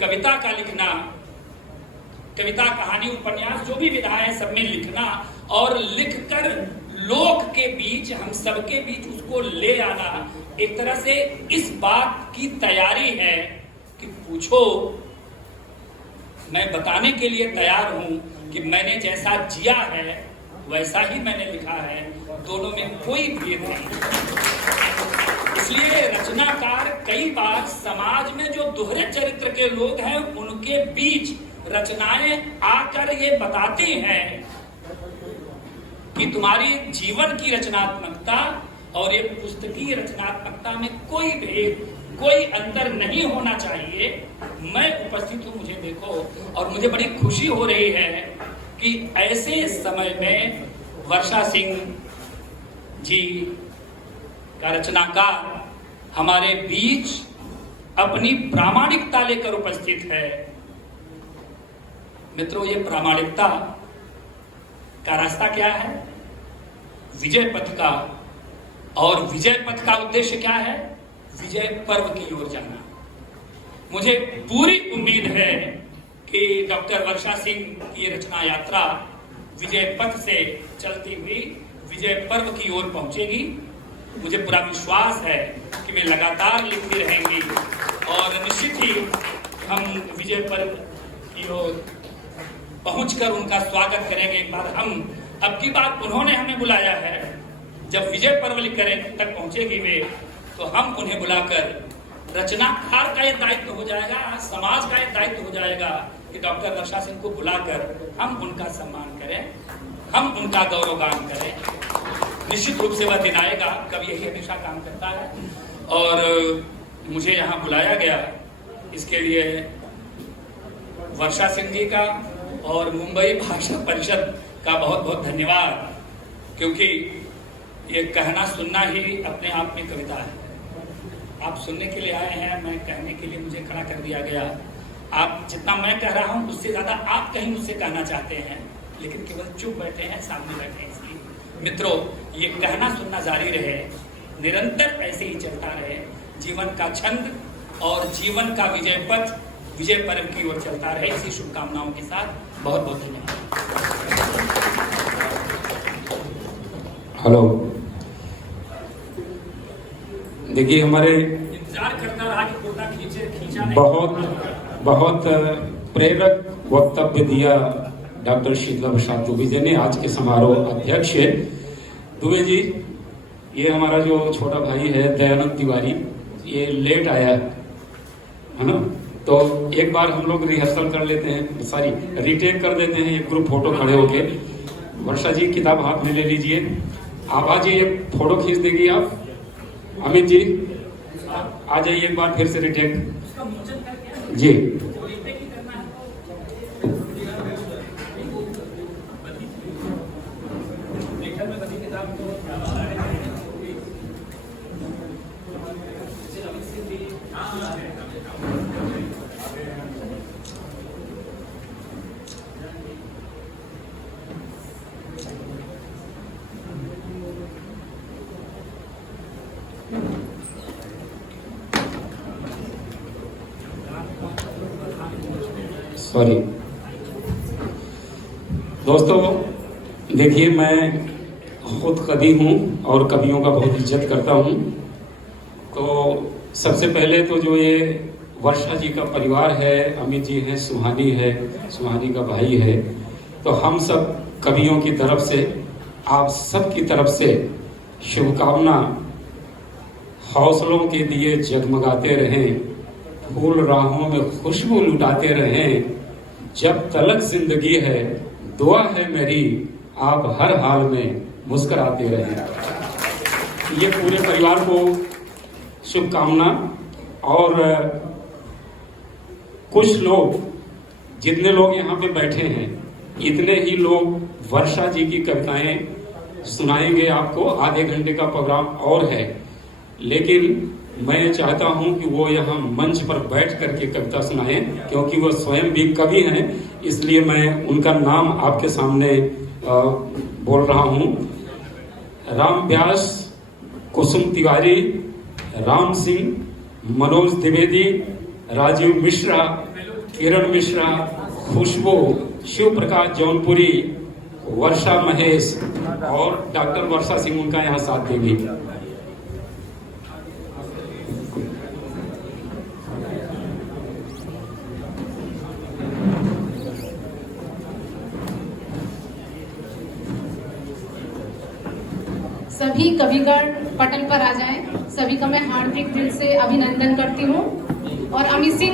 कविता का लिखना, कविता, कहानी, उपन्यास, जो भी विधा है सब में लिखना, और लिखकर लोक के बीच, हम सबके बीच उसको ले आना, एक तरह से इस बात की तैयारी है कि पूछो, मैं बताने के लिए तैयार हूं कि मैंने जैसा जिया है वैसा ही मैंने लिखा है, दोनों में कोई भेद नहीं। इसलिए रचनाकार कई बार समाज में जो दोहरे चरित्र के लोग हैं उनके बीच रचनाएं आकर ये बताती हैं कि तुम्हारी जीवन की रचनात्मकता और ये पुस्तकीय रचनात्मकता में कोई भेद, कोई अंतर नहीं होना चाहिए। मैं उपस्थित हूं, मुझे देखो, और मुझे बड़ी खुशी हो रही है कि ऐसे समय में वर्षा सिंह जी का रचनाकार हमारे बीच अपनी प्रामाणिकता लेकर उपस्थित है। मित्रों, ये प्रामाणिकता का रास्ता क्या है? विजय पथ का। और विजय पथ का उद्देश्य क्या है? विजय पर्व की ओर जाना। मुझे पूरी उम्मीद है कि डॉक्टर वर्षा सिंह की रचना यात्रा विजय पथ से चलती हुई विजय पर्व की ओर पहुंचेगी। मुझे पूरा विश्वास है कि वे लगातार लिखती रहेंगी और निश्चित ही हम विजय पर्व की ओर पहुंचकर उनका स्वागत करेंगे। एक बार हम, अब की बार उन्होंने हमें बुलाया है, जब विजय पर्व लिखकर तक पहुंचेगी वे, तो हम उन्हें बुलाकर, रचनाकार का यह दायित्व हो जाएगा, समाज का यह दायित्व हो जाएगा कि डॉक्टर वर्षा सिंह को बुलाकर हम उनका सम्मान करें, हम उनका गौरवगान करें। निश्चित रूप से वह दिन आएगा, कभी यही हमेशा काम करता है। और मुझे यहाँ बुलाया गया, इसके लिए वर्षा सिंह जी का और मुंबई भाषा परिषद का बहुत बहुत धन्यवाद, क्योंकि ये कहना सुनना ही अपने आप में कविता है। आप सुनने के लिए आए हैं, मैं कहने के लिए मुझे खड़ा कर दिया गया। आप जितना मैं कह रहा हूं उससे ज्यादा आप कहीं मुझसे कहना चाहते हैं, लेकिन केवल चुप बैठे हैं, सामने बैठे हैं। इसलिए मित्रों, ये कहना सुनना जारी रहे, निरंतर ऐसे ही चलता रहे। जीवन का छंद और जीवन का विजय पथ, विजय पर्व की ओर चलता रहे। इसी शुभकामनाओं के साथ बहुत बहुत धन्यवाद। हेलो, देखिए हमारे इंतजार करता रहा कि कोटा खींचा नहीं। बहुत प्रेरक वक्तव्य दिया डॉक्टर शीतला प्रसाद दुबे जी ने, आज के समारोह अध्यक्ष है। दुबे जी, ये हमारा जो छोटा भाई है दयानंद तिवारी, ये लेट आया है ना, तो एक बार हम लोग रिहर्सल कर लेते हैं, सॉरी रिटेक कर देते हैं, एक ग्रुप फोटो खड़े होके। वर्षा जी, किताब हाथ में ले लीजिए। आप आ जाइए, फोटो खींच देंगी आप अमित जी, आ जाइए एक बार फिर से रिटेक जी। सॉरी दोस्तों, देखिए मैं खुद कवि हूँ और कवियों का बहुत इज्जत करता हूँ। तो सबसे पहले तो जो ये वर्षा जी का परिवार है, अमित जी हैं, सुहानी का भाई है, तो हम सब कवियों की तरफ से, आप सब की तरफ से शुभकामना। हौसलों के दिए जगमगाते रहें, फूल राहों में खुशबू लुटाते रहें, जब तलक जिंदगी है दुआ है मेरी, आप हर हाल में मुस्कुराते रहें। ये पूरे परिवार को शुभकामना। और कुछ लोग, जितने लोग यहाँ पे बैठे हैं, इतने ही लोग वर्षा जी की कविताएं सुनाएंगे आपको। आधे घंटे का प्रोग्राम और है, लेकिन मैं चाहता हूं कि वो यहाँ मंच पर बैठ करके कविता सुनाएं, क्योंकि वो स्वयं भी कवि हैं। इसलिए मैं उनका नाम आपके सामने बोल रहा हूं। राम व्यास, कुसुम तिवारी, राम सिंह, मनोज द्विवेदी, राजीव मिश्रा, किरण मिश्रा, खुशबू, शिव प्रकाश जौनपुरी, वर्षा महेश और डॉक्टर वर्षा सिंह उनका यहाँ साथ देंगे। सभी कविगण पटल पर आ जाएं। सभी का मैं हार्दिक दिल से अभिनंदन करती हूँ। और अमित सिंह